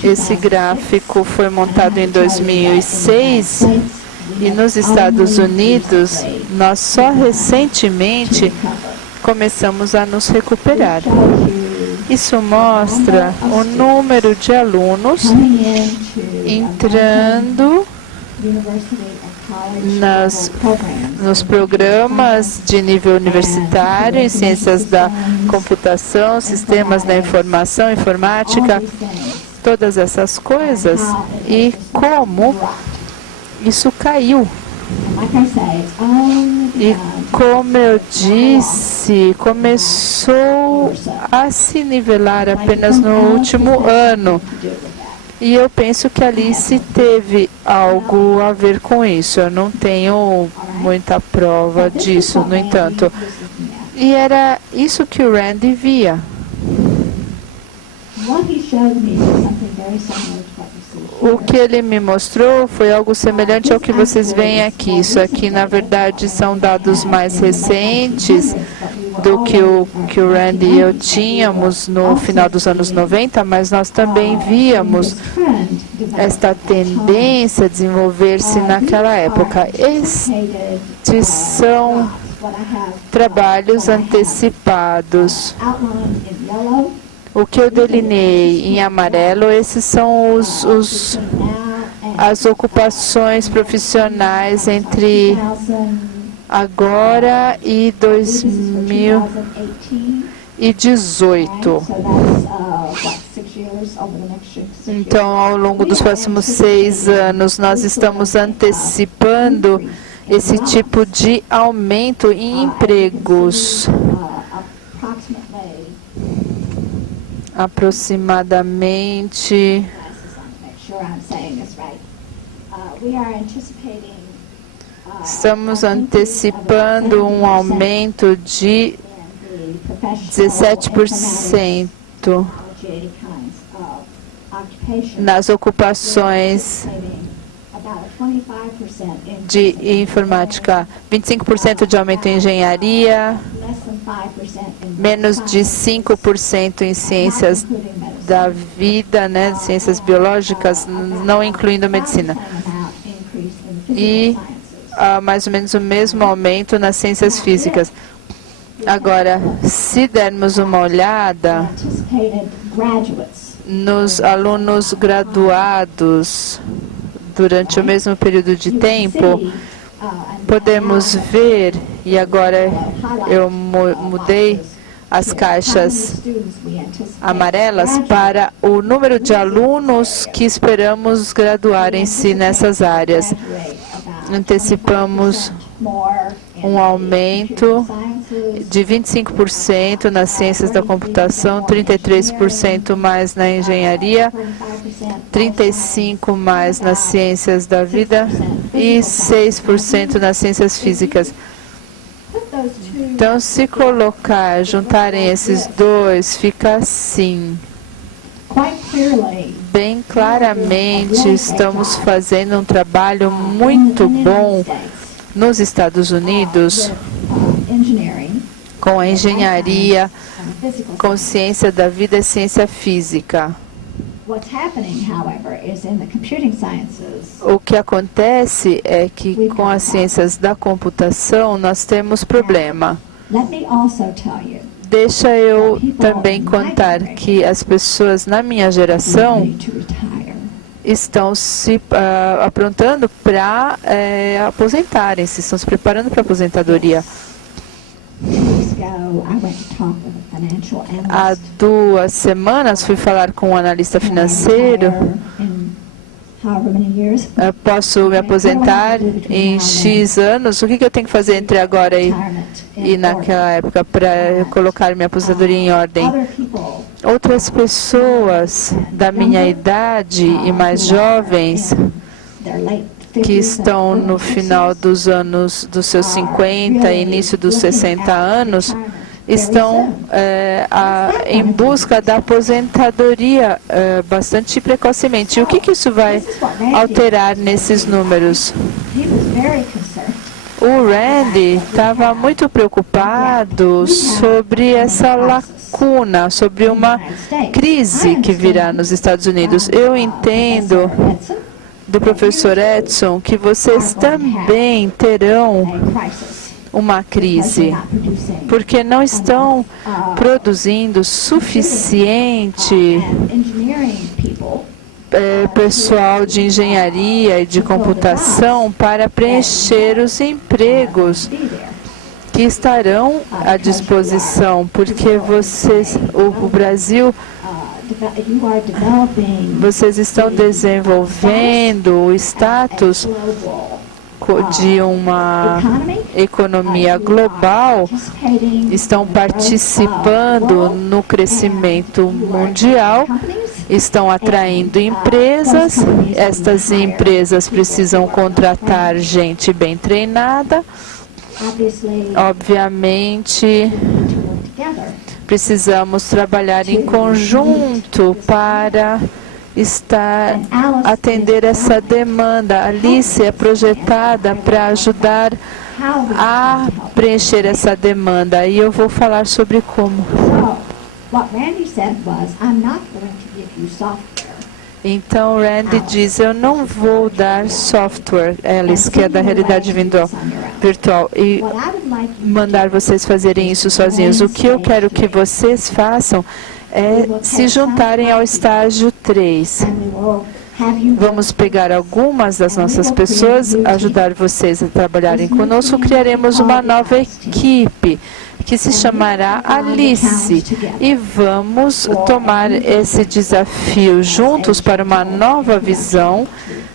Esse gráfico foi montado em 2006 e nos Estados Unidos nós só recentemente começamos a nos recuperar. Isso mostra o número de alunos entrando nos programas de nível universitário em ciências da computação, sistemas da informação, informática, todas essas coisas, e como isso caiu. E como eu disse, começou a se nivelar apenas no último ano. E eu penso que a Alice teve algo a ver com isso. Eu não tenho muita prova disso, no entanto. E era isso que o Randy via. O que ele me mostrou foi algo semelhante ao que vocês veem aqui. Isso aqui, na verdade, são dados mais recentes do que o Randy e eu tínhamos no final dos anos 90, mas nós também víamos esta tendência a desenvolver-se naquela época. Estes são trabalhos antecipados. O que eu delineei em amarelo, esses são as ocupações profissionais entre agora e 2018. Então, ao longo dos próximos 6 anos, nós estamos antecipando esse tipo de aumento em empregos. Aproximadamente. Estamos antecipando um aumento de 17% nas ocupações de informática, 25% de aumento em engenharia, menos de 5% em ciências da vida, né, ciências biológicas, não incluindo medicina. E mais ou menos o mesmo aumento nas ciências físicas. Agora, se dermos uma olhada nos alunos graduados durante o mesmo período de tempo, podemos ver, e agora eu mudei as caixas amarelas para o número de alunos que esperamos graduarem-se nessas áreas. Antecipamos um aumento de 25% nas ciências da computação, 33% mais na engenharia, 35% mais nas ciências da vida e 6% nas ciências físicas. Então, se juntarem esses dois, fica assim. Bem claramente, estamos fazendo um trabalho muito bom nos Estados Unidos com a engenharia, com ciência da vida e ciência física. O que acontece é que com as ciências da computação nós temos problema. Deixa eu também contar que as pessoas na minha geração estão se aprontando para aposentarem-se, estão se preparando para a aposentadoria. Há 2 semanas fui falar com um analista financeiro. Posso me aposentar em X anos? O que eu tenho que fazer entre agora e naquela época para colocar minha aposentadoria em ordem? Outras pessoas da minha idade e mais jovens que estão no final dos seus 50, início dos 60 anos, estão em busca da aposentadoria bastante precocemente. E o que isso vai alterar nesses números? O Randy estava muito preocupado sobre essa lacuna, sobre uma crise que virá nos Estados Unidos. Eu entendo do professor Edson que vocês também terão uma crise, porque não estão produzindo suficiente pessoal de engenharia e de computação para preencher os empregos que estarão à disposição, porque o Brasil, vocês estão desenvolvendo o status de uma economia global, estão participando no crescimento mundial, estão atraindo empresas, estas empresas precisam contratar gente bem treinada, obviamente precisamos trabalhar em conjunto para atender essa demanda. A Alice é projetada para ajudar a preencher essa demanda e eu vou falar sobre como. Então, Randy diz, eu não vou dar software, Alice, que é da realidade virtual, e mandar vocês fazerem isso sozinhos. O que eu quero que vocês façam é se juntarem ao estágio 3. Vamos pegar algumas das nossas pessoas, ajudar vocês a trabalharem conosco. Criaremos uma nova equipe que se chamará Alice. E vamos tomar esse desafio juntos para uma nova visão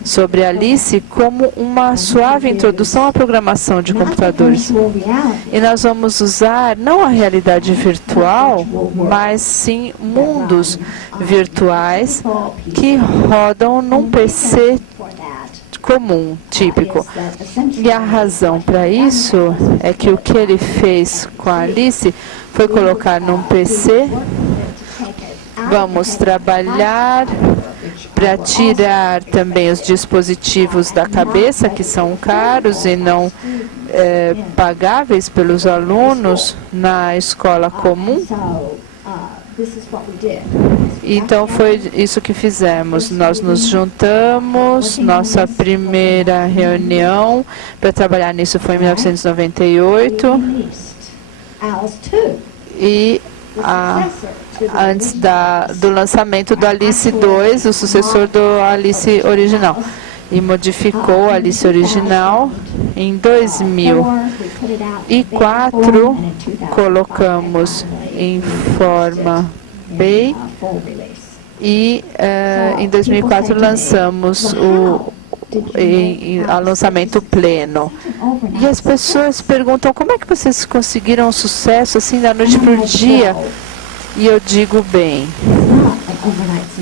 sobre Alice como uma suave introdução à programação de computadores. E nós vamos usar não a realidade virtual, mas sim mundos virtuais que rodam num PC comum, típico. E a razão para isso é que o que ele fez com a Alice foi colocar num PC. Vamos trabalhar para tirar também os dispositivos da cabeça, que são caros e não pagáveis pelos alunos na escola comum. Então foi isso que fizemos. Nós nos juntamos, nossa primeira reunião para trabalhar nisso foi em 1998. E antes do lançamento do Alice 2, o sucessor do Alice original. E modificou a Alice original. Em 2004, colocamos em forma bem e em 2004 lançamos o lançamento pleno. E as pessoas perguntam: como é que vocês conseguiram sucesso assim da noite para o dia? E eu digo: bem,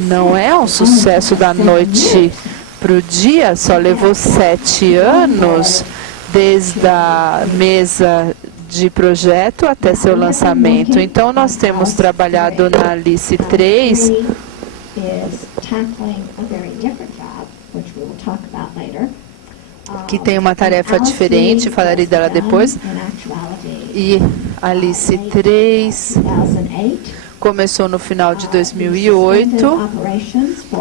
não é um sucesso da noite para o dia, só levou 7 anos desde a mesa de projeto até seu lançamento. Então, nós temos trabalhado na Alice 3, que tem uma tarefa diferente, falarei dela depois. E Alice 3 começou no final de 2008.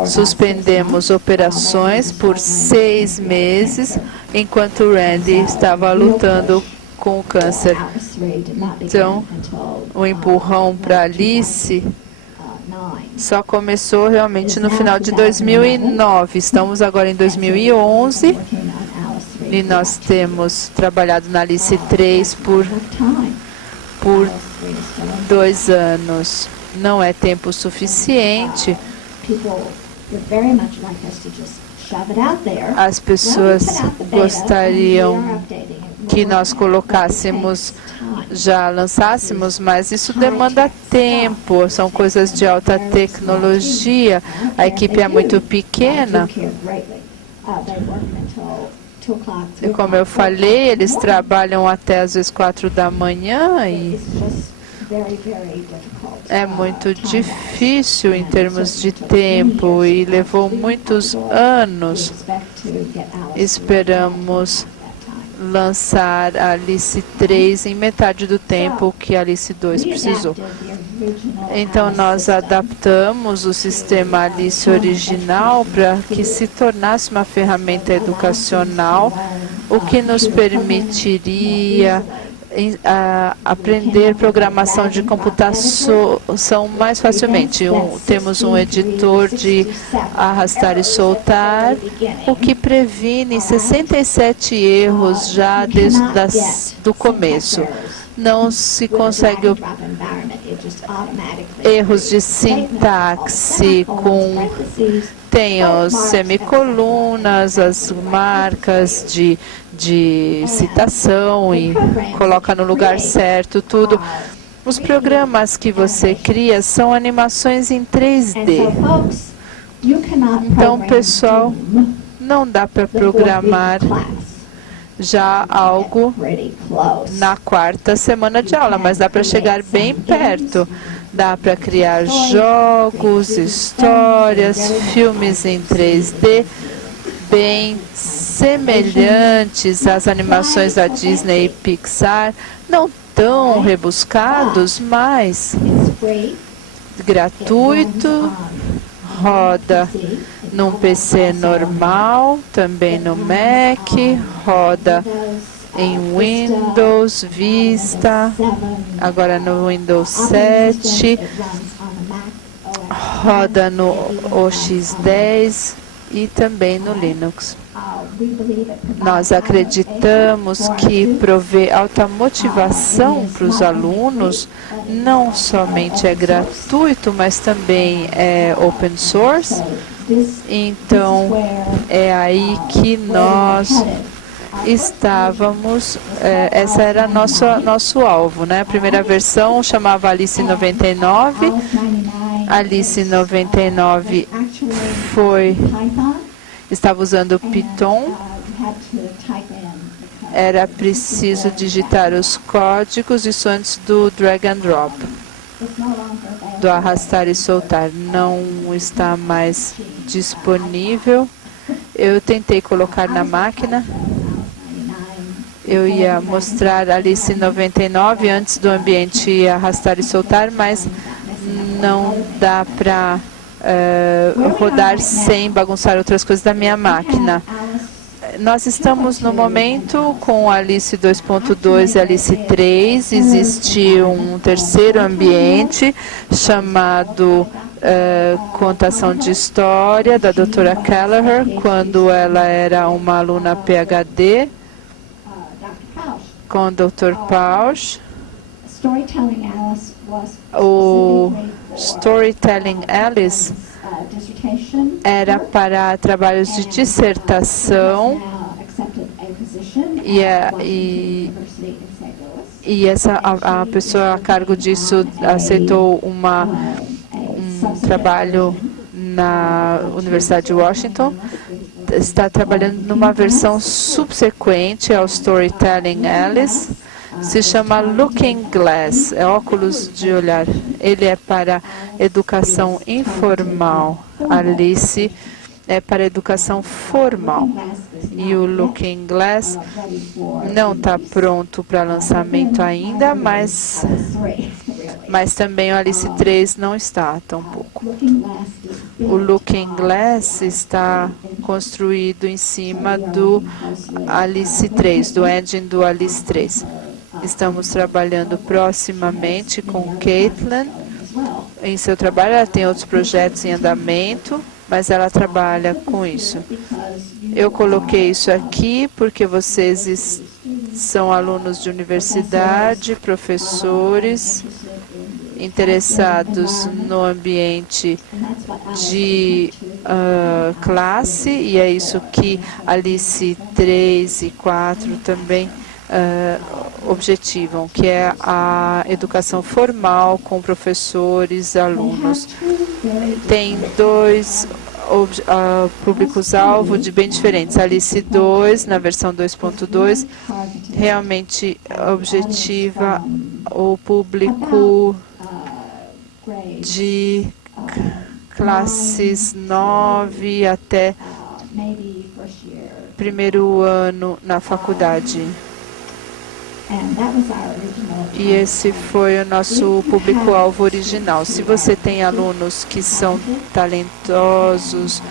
Suspendemos operações por 6 meses, enquanto o Randy estava lutando com o câncer. Então, o empurrão para Alice só começou realmente no final de 2009. Estamos agora em 2011 e nós temos trabalhado na Alice 3 por 2 anos. Não é tempo suficiente. As pessoas gostariam que nós colocássemos, já lançássemos, mas isso demanda tempo, são coisas de alta tecnologia, a equipe é muito pequena. E como eu falei, eles trabalham até às vezes 4 da manhã e é muito difícil em termos de tempo e levou muitos anos. Esperamos lançar a Alice 3 em metade do tempo que a Alice 2 precisou. Então, nós adaptamos o sistema Alice original para que se tornasse uma ferramenta educacional, o que nos permitiria aprender programação de computação mais facilmente. Temos um editor de arrastar e soltar, o que previne 67 erros já desde do começo. Não se consegue erros de sintaxe tem os semicolunas, as marcas de citação e coloca no lugar certo tudo. Os programas que você cria são animações em 3D. Então, pessoal, não dá para programar já algo na 4ª semana de aula, mas dá para chegar bem perto. Dá para criar jogos, histórias, filmes em 3D, bem semelhantes às animações da Disney e Pixar, não tão rebuscados, mas gratuito, roda num PC normal, também no Mac, roda em Windows, Vista, agora no Windows 7, roda no OS X e também no Linux. Nós acreditamos que prover alta motivação para os alunos não somente é gratuito, mas também é open source. Então, é aí que nós estávamos, essa era nosso alvo, né? A primeira versão chamava Alice 99. Alice 99 estava usando Python. Era preciso digitar os códigos, isso antes do drag and drop, do arrastar e soltar. Não está mais disponível. Eu tentei colocar na máquina. Eu ia mostrar Alice 99 antes do ambiente arrastar e soltar, mas não dá para rodar sem bagunçar outras coisas da minha máquina. Nós estamos no momento com Alice 2.2 e Alice 3. Existe um terceiro ambiente chamado Contação de História, da doutora Kelleher, quando ela era uma aluna PhD, com o Dr. Pausch. O Storytelling Alice era para trabalhos de dissertação e a pessoa a cargo disso aceitou um trabalho na Universidade de Washington. Está trabalhando numa versão subsequente ao Storytelling Alice. Se chama Looking Glass, é óculos de olhar. Ele é para educação informal. Alice é para educação formal. E o Looking Glass não está pronto para lançamento ainda, mas também o Alice 3 não está tampouco. O Looking Glass está construído em cima do Alice 3, do engine do Alice 3. Estamos trabalhando proximamente com Caitlin em seu trabalho. Ela tem outros projetos em andamento, mas ela trabalha com isso. Eu coloquei isso aqui porque vocês são alunos de universidade, professores, interessados no ambiente de classe, e é isso que Alice 3 e 4 também objetivam, que é a educação formal com professores, alunos. Tem dois públicos-alvo bem diferentes. Alice 2, na versão 2.2, realmente objetiva o público de classes 9 até primeiro ano na faculdade. E esse foi o nosso público-alvo original. Se você tem alunos que são talentosos,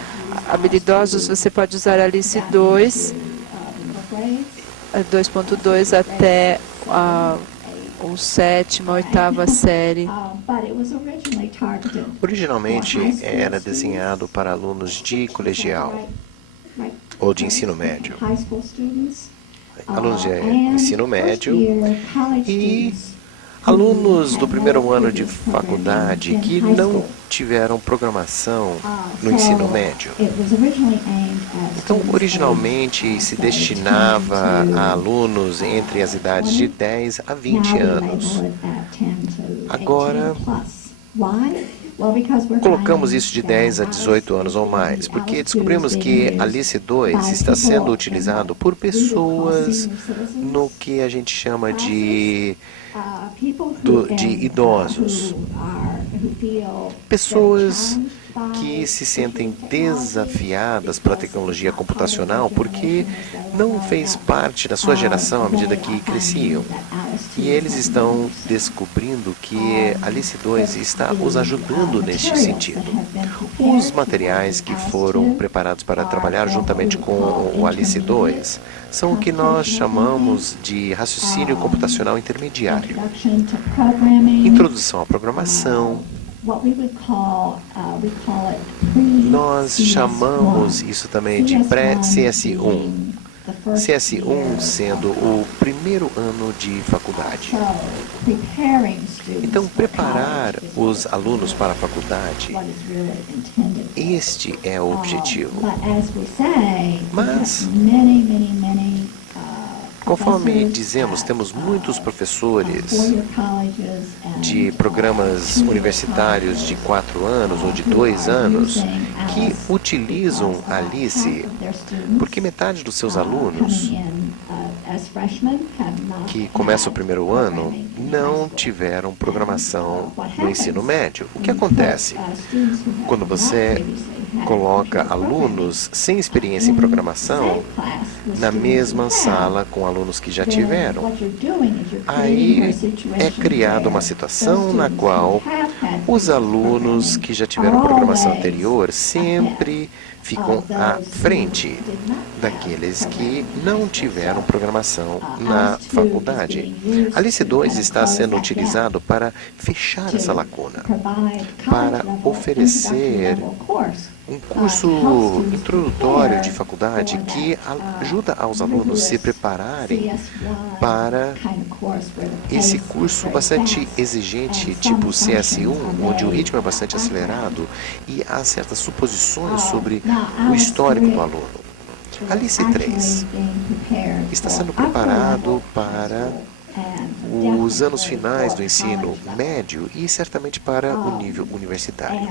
habilidosos, você pode usar Alice 2.2 até a sétima, oitava série. Originalmente era desenhado para alunos de colegial ou de ensino médio. Alunos de ensino médio e alunos do primeiro ano de faculdade que não tiveram programação no ensino médio. Então, originalmente se destinava a alunos entre as idades de 10 a 20 anos. Agora, colocamos isso de 10 a 18 anos ou mais, porque descobrimos que Alice 2 está sendo utilizado por pessoas no que a gente chama de idosos. Pessoas que se sentem desafiadas pela tecnologia computacional porque não fez parte da sua geração à medida que cresciam. E eles estão descobrindo que Alice 2 está os ajudando neste sentido. Os materiais que foram preparados para trabalhar juntamente com o Alice 2 são o que nós chamamos de raciocínio computacional intermediário. Introdução à programação. Nós chamamos isso também de pré-CS1. CS1 sendo o primeiro ano de faculdade. Então, preparar os alunos para a faculdade, este é o objetivo. Mas, conforme dizemos, temos muitos professores de programas universitários de 4 anos ou de 2 anos que utilizam Alice porque metade dos seus alunos que começam o primeiro ano não tiveram programação no ensino médio. O que acontece? Quando você coloca alunos sem experiência em programação na mesma sala com alunos que já tiveram, aí é criada uma situação na qual os alunos que já tiveram programação anterior sempre ficam à frente daqueles que não tiveram programação na faculdade. Alice 2 está sendo utilizado para fechar essa lacuna, para oferecer um curso introdutório de faculdade que ajuda aos alunos se prepararem para esse curso bastante exigente, tipo CS1, onde o ritmo é bastante acelerado e há certas suposições sobre o histórico do aluno. Alice 3 está sendo preparado para os anos finais do ensino médio e certamente para o nível universitário.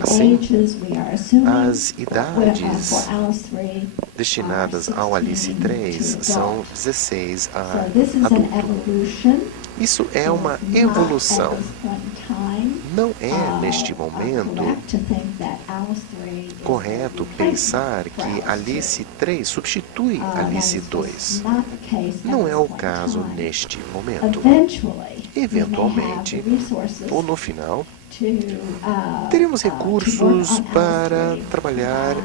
Assim, as idades destinadas ao Alice 3 são 16 a adulto. Isso é uma evolução. Não é, neste momento, correto pensar que Alice 3 substitui Alice 2. Não é o caso neste momento. Eventualmente, ou no final, teremos recursos para trabalhar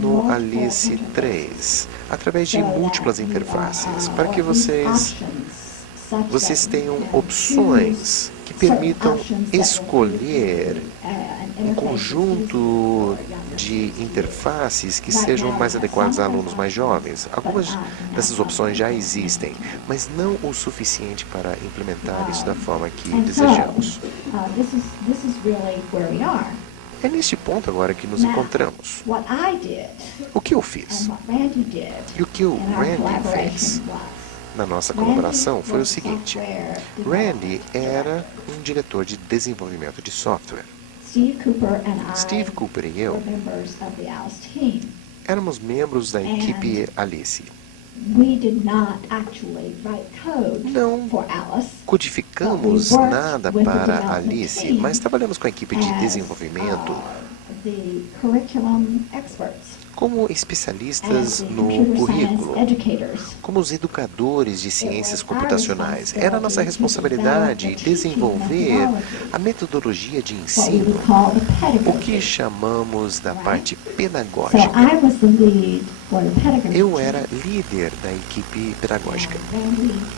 no Alice 3 através de múltiplas interfaces, para que vocês tenham opções que permitam escolher um conjunto de interfaces que sejam mais adequadas a alunos mais jovens. Algumas dessas opções já existem, mas não o suficiente para implementar isso da forma que desejamos. É neste ponto agora que nos encontramos. O que eu fiz e o que o Randy fez na nossa colaboração foi o seguinte. Randy era um diretor de desenvolvimento de software. Steve Cooper e eu éramos membros da equipe Alice. Não codificamos nada para Alice, mas trabalhamos com a equipe de desenvolvimento como especialistas no currículo, como os educadores de ciências computacionais. Era a nossa responsabilidade desenvolver a metodologia de ensino, o que chamamos da parte pedagógica. Eu era líder da equipe pedagógica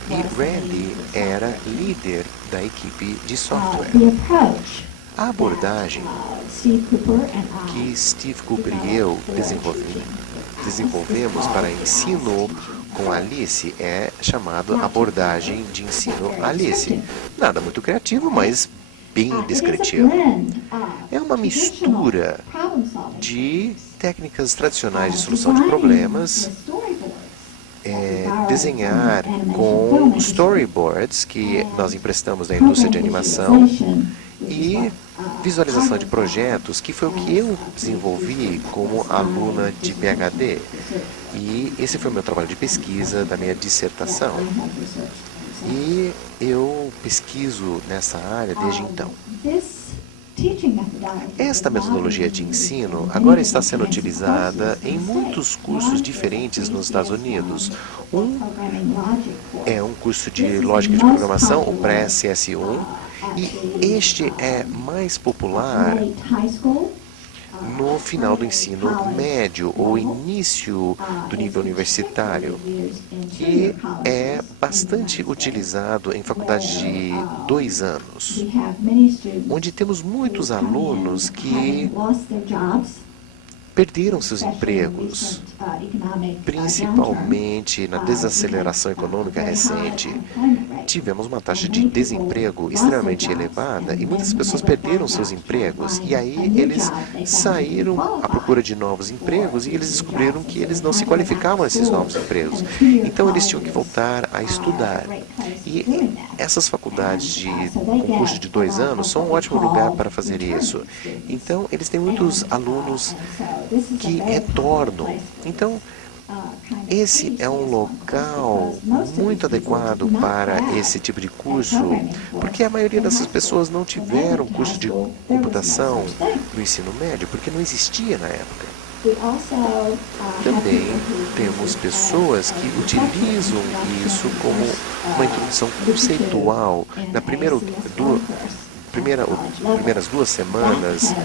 e Randy era líder da equipe de software. A abordagem que Steve Cooper e eu desenvolvemos para ensino com Alice é chamada abordagem de ensino Alice. Nada muito criativo, mas bem descritivo. É uma mistura de técnicas tradicionais de solução de problemas, desenhar com storyboards que nós emprestamos da indústria de animação e visualização de projetos, que foi o que eu desenvolvi como aluna de PhD. E esse foi o meu trabalho de pesquisa da minha dissertação. E eu pesquiso nessa área desde então. Esta metodologia de ensino agora está sendo utilizada em muitos cursos diferentes nos Estados Unidos. Um é um curso de lógica de programação, o pré-CS1, e este é mais popular no final do ensino médio ou início do nível universitário, e é bastante utilizado em faculdades de 2 anos, onde temos muitos alunos que perderam seus empregos, principalmente na desaceleração econômica recente. Tivemos uma taxa de desemprego extremamente elevada e muitas pessoas perderam seus empregos. E aí eles saíram à procura de novos empregos e eles descobriram que eles não se qualificavam a esses novos empregos. Então eles tinham que voltar a estudar. E essas faculdades com curso de 2 anos são um ótimo lugar para fazer isso. Então eles têm muitos alunos que retornam. Então, esse é um local muito adequado para esse tipo de curso, porque a maioria dessas pessoas não tiveram curso de computação no ensino médio, porque não existia na época. Também temos pessoas que utilizam isso como uma introdução conceitual na primeiras 2 semanas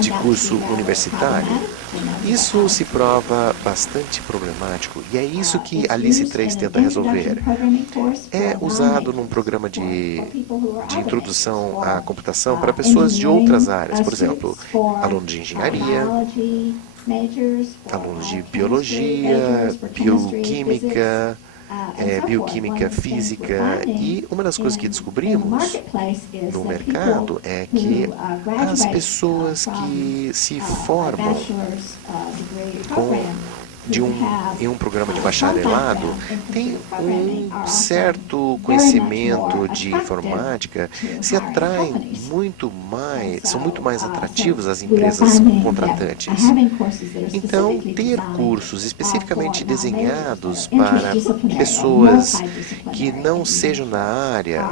de curso universitário. Isso se prova bastante problemático e é isso que a Alice 3 tenta resolver. É usado num programa de introdução à computação para pessoas de outras áreas, por exemplo, alunos de engenharia, alunos de biologia, bioquímica, bioquímica física, e uma das coisas que descobrimos no mercado é que as pessoas que se formam em um programa de bacharelado têm um certo conhecimento de informática, se atraem muito mais, são muito mais atrativos às empresas contratantes. Então, ter cursos especificamente desenhados para pessoas que não sejam da área,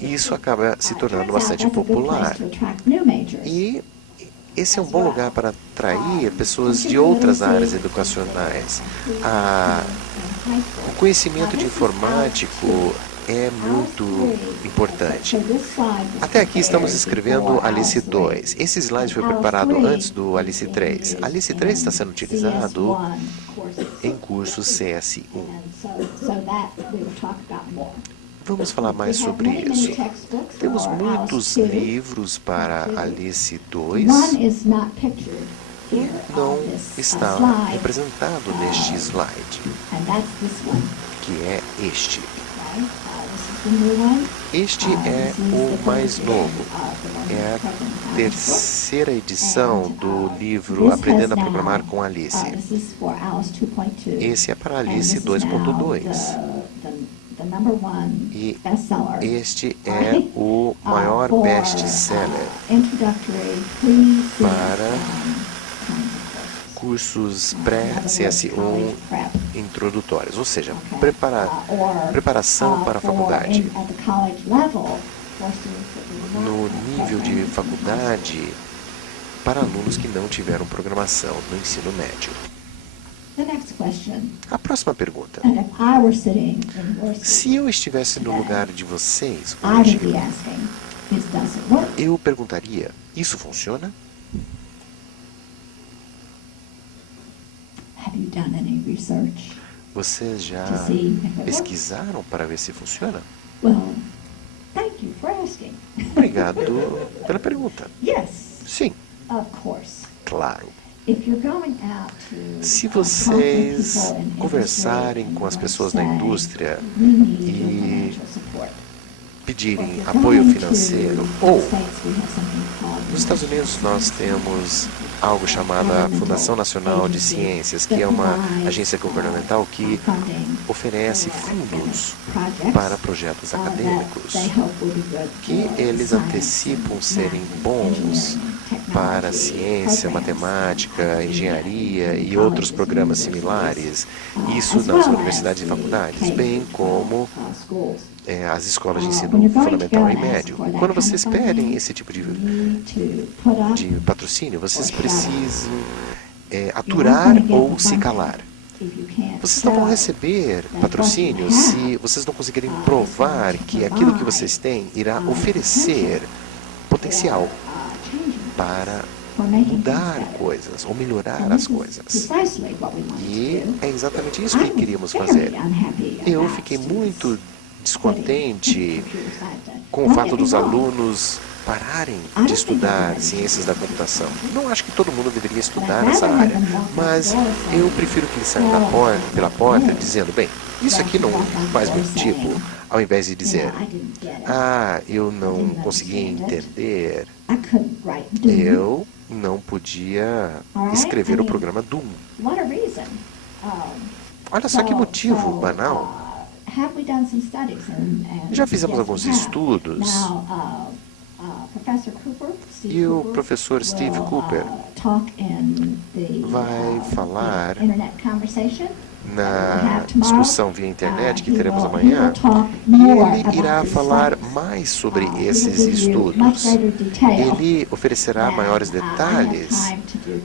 isso acaba se tornando bastante popular. E esse é um bom lugar para atrair pessoas de outras áreas educacionais. O conhecimento de informático é muito importante. Até aqui estamos escrevendo Alice 2. Esse slide foi preparado antes do Alice 3. Alice 3 está sendo utilizado em cursos CS1. Vamos falar mais sobre isso. Temos muitos livros para Alice 2 e não está representado neste slide, que é este. Este é o mais novo. É a 3ª edição do livro Aprendendo a Programar com Alice. Esse é para Alice 2.2. E este é o maior best-seller para cursos pré-CS1 introdutórios, ou seja, preparação para a faculdade. No nível de faculdade, para alunos que não tiveram programação no ensino médio. A próxima pergunta. Se eu estivesse no lugar de vocês hoje, eu perguntaria, isso funciona? Vocês já pesquisaram para ver se funciona? Obrigado pela pergunta. Sim, claro. Se vocês conversarem com as pessoas da indústria e pedirem apoio financeiro, ou nos Estados Unidos nós temos algo chamado a Fundação Nacional de Ciências, que é uma agência governamental que oferece fundos para projetos acadêmicos, que eles antecipam serem bons para ciência, matemática, engenharia e outros programas similares, isso nas universidades e faculdades, bem como as escolas de ensino fundamental e médio. Quando vocês pedem esse tipo de patrocínio, vocês precisam aturar ou se calar. Vocês não vão receber patrocínio se vocês não conseguirem provar que aquilo que vocês têm irá oferecer potencial para mudar coisas ou melhorar as coisas. E é exatamente isso que queríamos fazer. Eu fiquei muito descontente com o fato dos alunos pararem de estudar ciências da computação. Não acho que todo mundo deveria estudar nessa área, mas eu prefiro que eles saiam pela porta dizendo, bem, isso aqui não faz meu tipo, ao invés de dizer, eu não consegui entender, eu não podia escrever o programa Doom. Olha só que motivo banal. Já fizemos alguns estudos e o professor Steve Cooper vai falar na discussão via internet que teremos amanhã, e ele irá falar mais sobre esses estudos. Ele oferecerá maiores detalhes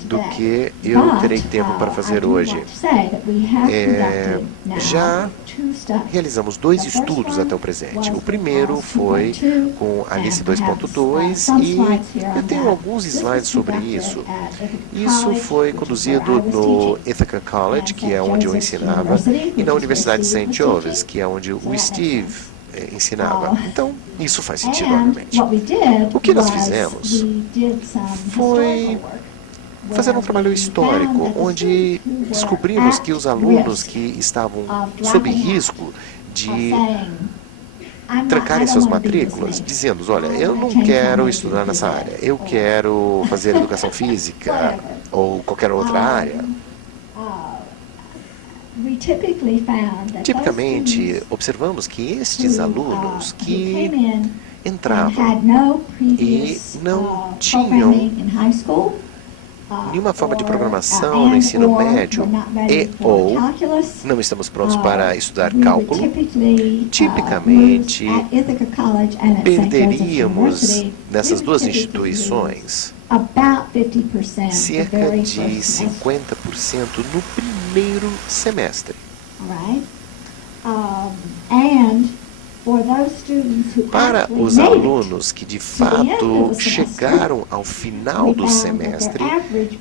do que eu terei tempo para fazer hoje. Já realizamos 2 estudos até o presente. O primeiro foi com Alice 2.2 e eu tenho alguns slides sobre isso. Isso foi conduzido no Ithaca College, que é onde eu ensinava, e na Universidade de St. John's, que é onde o Steve ensinava. Então, isso faz sentido, obviamente. O que nós fizemos foi fazer um trabalho histórico, onde descobrimos que os alunos que estavam sob risco de trancarem suas matrículas, dizendo, olha, eu não quero estudar nessa área, eu quero fazer educação física ou qualquer outra área. Tipicamente, observamos que estes alunos que entravam e não tinham nenhuma forma de programação no ensino médio e ou não estamos prontos para estudar cálculo, tipicamente perderíamos nessas 2 instituições cerca de 50% no primeiro semestre. Para os alunos que de fato chegaram ao final do semestre,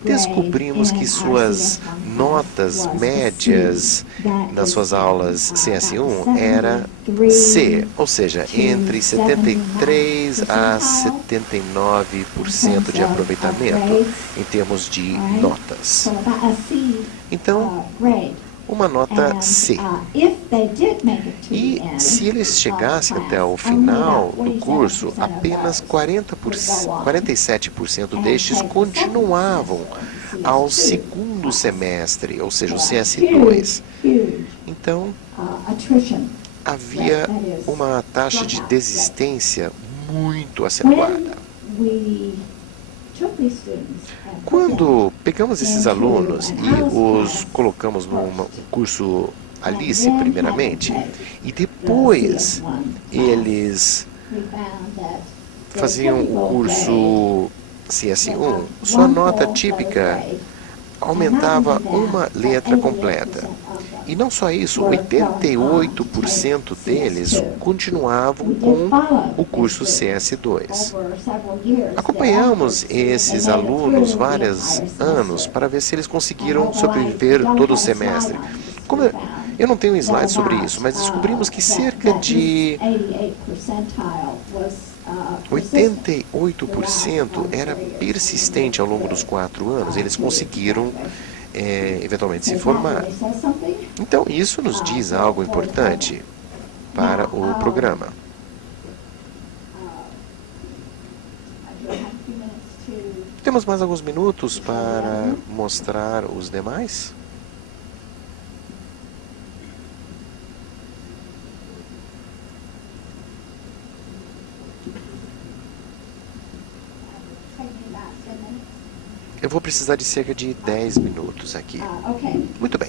descobrimos que suas notas médias nas suas aulas CS1 era C, ou seja, entre 73% a 79% de aproveitamento em termos de notas. Então, uma nota C. E se eles chegassem até o final do curso, apenas 47% destes continuavam ao segundo semestre, ou seja, o CS2. Então, havia uma taxa de desistência muito acentuada. Quando pegamos esses alunos e os colocamos num curso Alice, primeiramente, e depois eles faziam o curso CS1, sua nota típica aumentava uma letra completa. E não só isso, 88% deles continuavam com o curso CS2. Acompanhamos esses alunos vários anos para ver se eles conseguiram sobreviver todo o semestre. Eu não tenho um slide sobre isso, mas descobrimos que cerca de 88% era persistente ao longo dos 4 anos. Eles conseguiram eventualmente se formar. Então, isso nos diz algo importante para o programa. Temos mais alguns minutos para mostrar os demais? Eu vou precisar de cerca de 10 minutos aqui. Muito bem.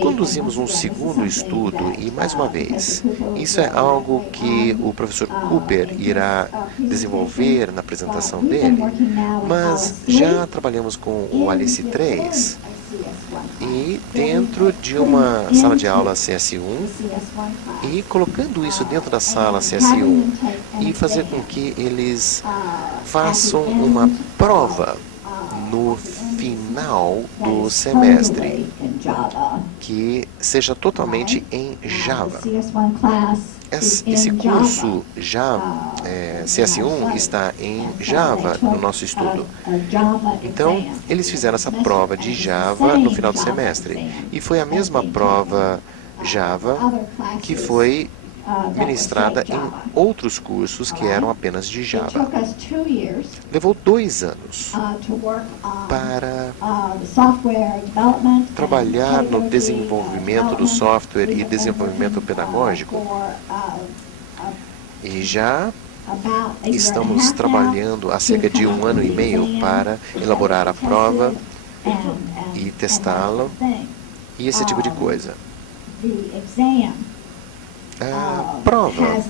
Conduzimos um segundo estudo e, mais uma vez, isso é algo que o professor Cooper irá desenvolver na apresentação dele, mas já trabalhamos com o Alice 3 e dentro de uma sala de aula CS1 e colocando isso dentro da sala CS1 e fazer com que eles façam uma prova no final do semestre que seja totalmente em Java. Esse curso CS1 está em Java no nosso estudo. Então, eles fizeram essa prova de Java no final do semestre. E foi a mesma prova Java que foi ministrada em outros cursos que eram apenas de Java. Levou 2 anos para trabalhar no desenvolvimento do software e desenvolvimento pedagógico. E já estamos trabalhando há cerca de 1 ano e meio para elaborar a prova e testá-la e esse tipo de coisa. A prova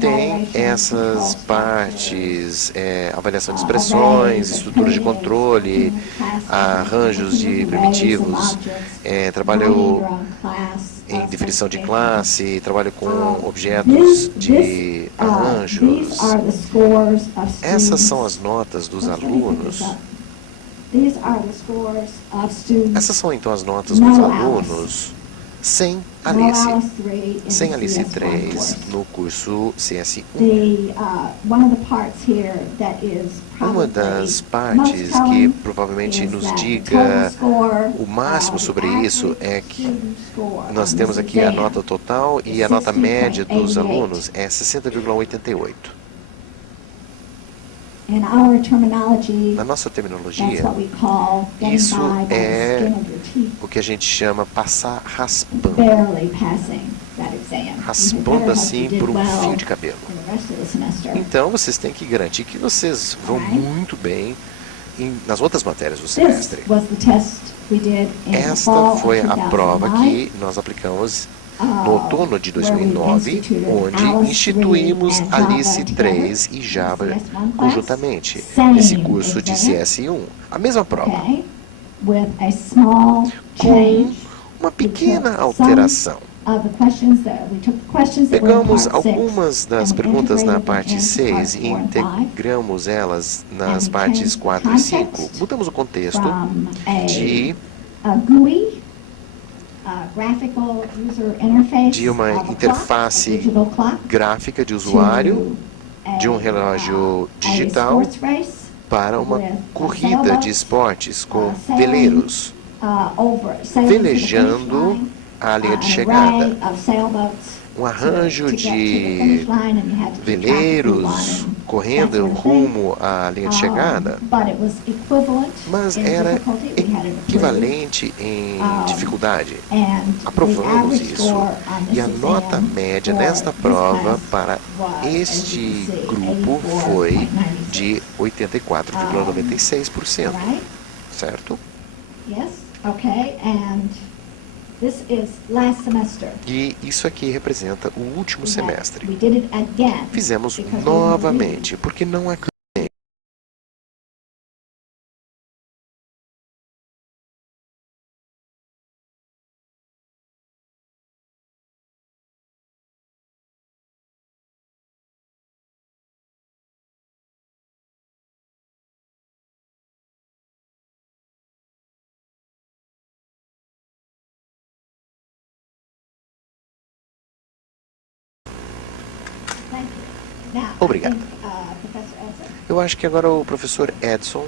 tem essas partes, avaliação de expressões, estruturas de controle, arranjos de primitivos, trabalho em definição de classe, trabalho com objetos de arranjos. Essas são as notas dos alunos. Essas são então as notas dos alunos sem Alice 3 no curso CS1. Uma das partes que provavelmente nos diga o máximo sobre isso é que nós temos aqui a nota total e a nota média dos alunos é 60,88. Na nossa terminologia, isso é o que a gente chama passar raspando. Raspando assim por um fio de cabelo. Então, vocês têm que garantir que vocês vão muito bem nas outras matérias do semestre. Esta foi a prova que nós aplicamos no outono de 2009, onde instituímos Alice 3 e Java conjuntamente, nesse curso de CS1. A mesma prova, com uma pequena alteração. Pegamos algumas das perguntas na parte 6 e integramos elas nas partes 4 e 5. Mudamos o contexto de uma interface gráfica de usuário, de um relógio digital, para uma corrida de esportes com veleiros, velejando a linha de chegada. Um arranjo de veleiros correndo rumo à linha de chegada, mas era equivalente em dificuldade. Aprovamos isso e a nota média nesta prova para este grupo foi de 84,96%. Certo? E isso aqui representa o último semestre. Fizemos novamente, porque não há Obrigado. Eu acho que agora o professor Edson.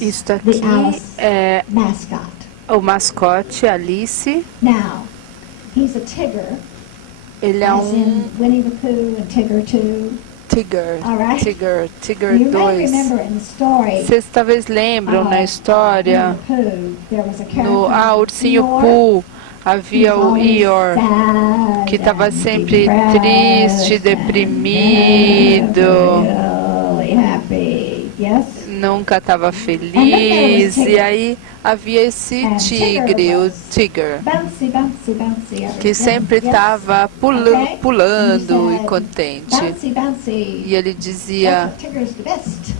Isto aqui é o mascote Alice. Ele é um Tigger, All right. Tigger, Tigger You may 2. remember in the story Vocês talvez lembram na história, Winnie the Pooh, there was a no character Ursinho Eeyore, Pooh, who havia was o always Eeyore, sad que estava and sempre depressed triste, and deprimido, never really happy. Yes? nunca estava feliz. E aí havia esse And tigre, o Tigger, Bouncy, bouncy, bouncy. que every sempre time. Yes? estava Okay. pulando He e said, contente. Bouncy, bouncy. E ele dizia, That's what Tigger's the best.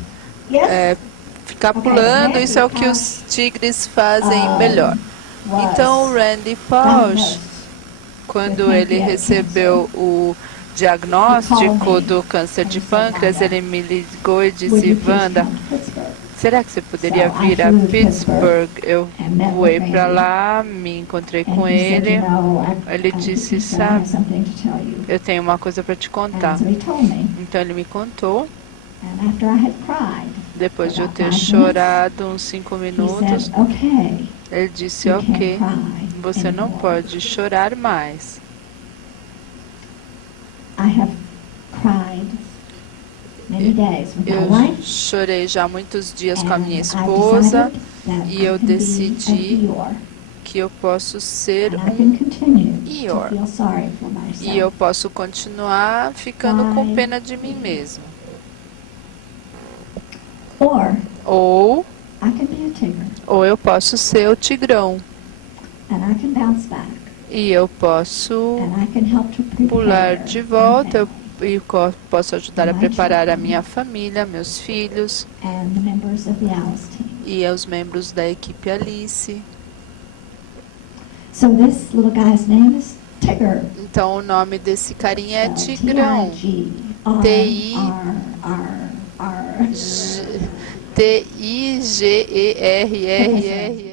Yes? ficar Okay, pulando, Randy isso é o que Pausch, os tigres fazem melhor. was Então o Randy Pausch, diagnosed quando with ele pancreatic recebeu o diagnóstico do câncer de pâncreas, ele me ligou e Would disse, you please Wanda, come to Pittsburgh? será que você poderia So I vir a flew to Pittsburgh? Eu and met voei with para Randy. lá, me encontrei And com he said, ele. you know, Ele I disse, think I have sabe, something to tell you. eu tenho uma coisa para te contar. And so he told me. Então ele me contou, And after I had cried, depois de eu about ter 5 chorado uns 5 he minutos, said, okay, ele disse, you ok, can't cry você não anymore. pode chorar mais. I have cried many days with my Eu wife. chorei já muitos dias com a and minha I esposa decided that e eu I can be decidi a Eeyore, que eu posso ser and I can continue Eeyore. to feel sorry for myself. e eu posso continuar ficando com pena de mim mesmo. Or Ou I can be a Tigger, eu posso ser o tigrão and I can bounce back, e eu posso and I can help to prepare pular de volta my posso ajudar a preparar a minha família, meus filhos family and the members of the Alice team. e os membros da equipe Alice. So this little guy's name is Tigger. Então o nome desse carinha é So, Tigrão. T-I-G-R-R-R. Tigerrr.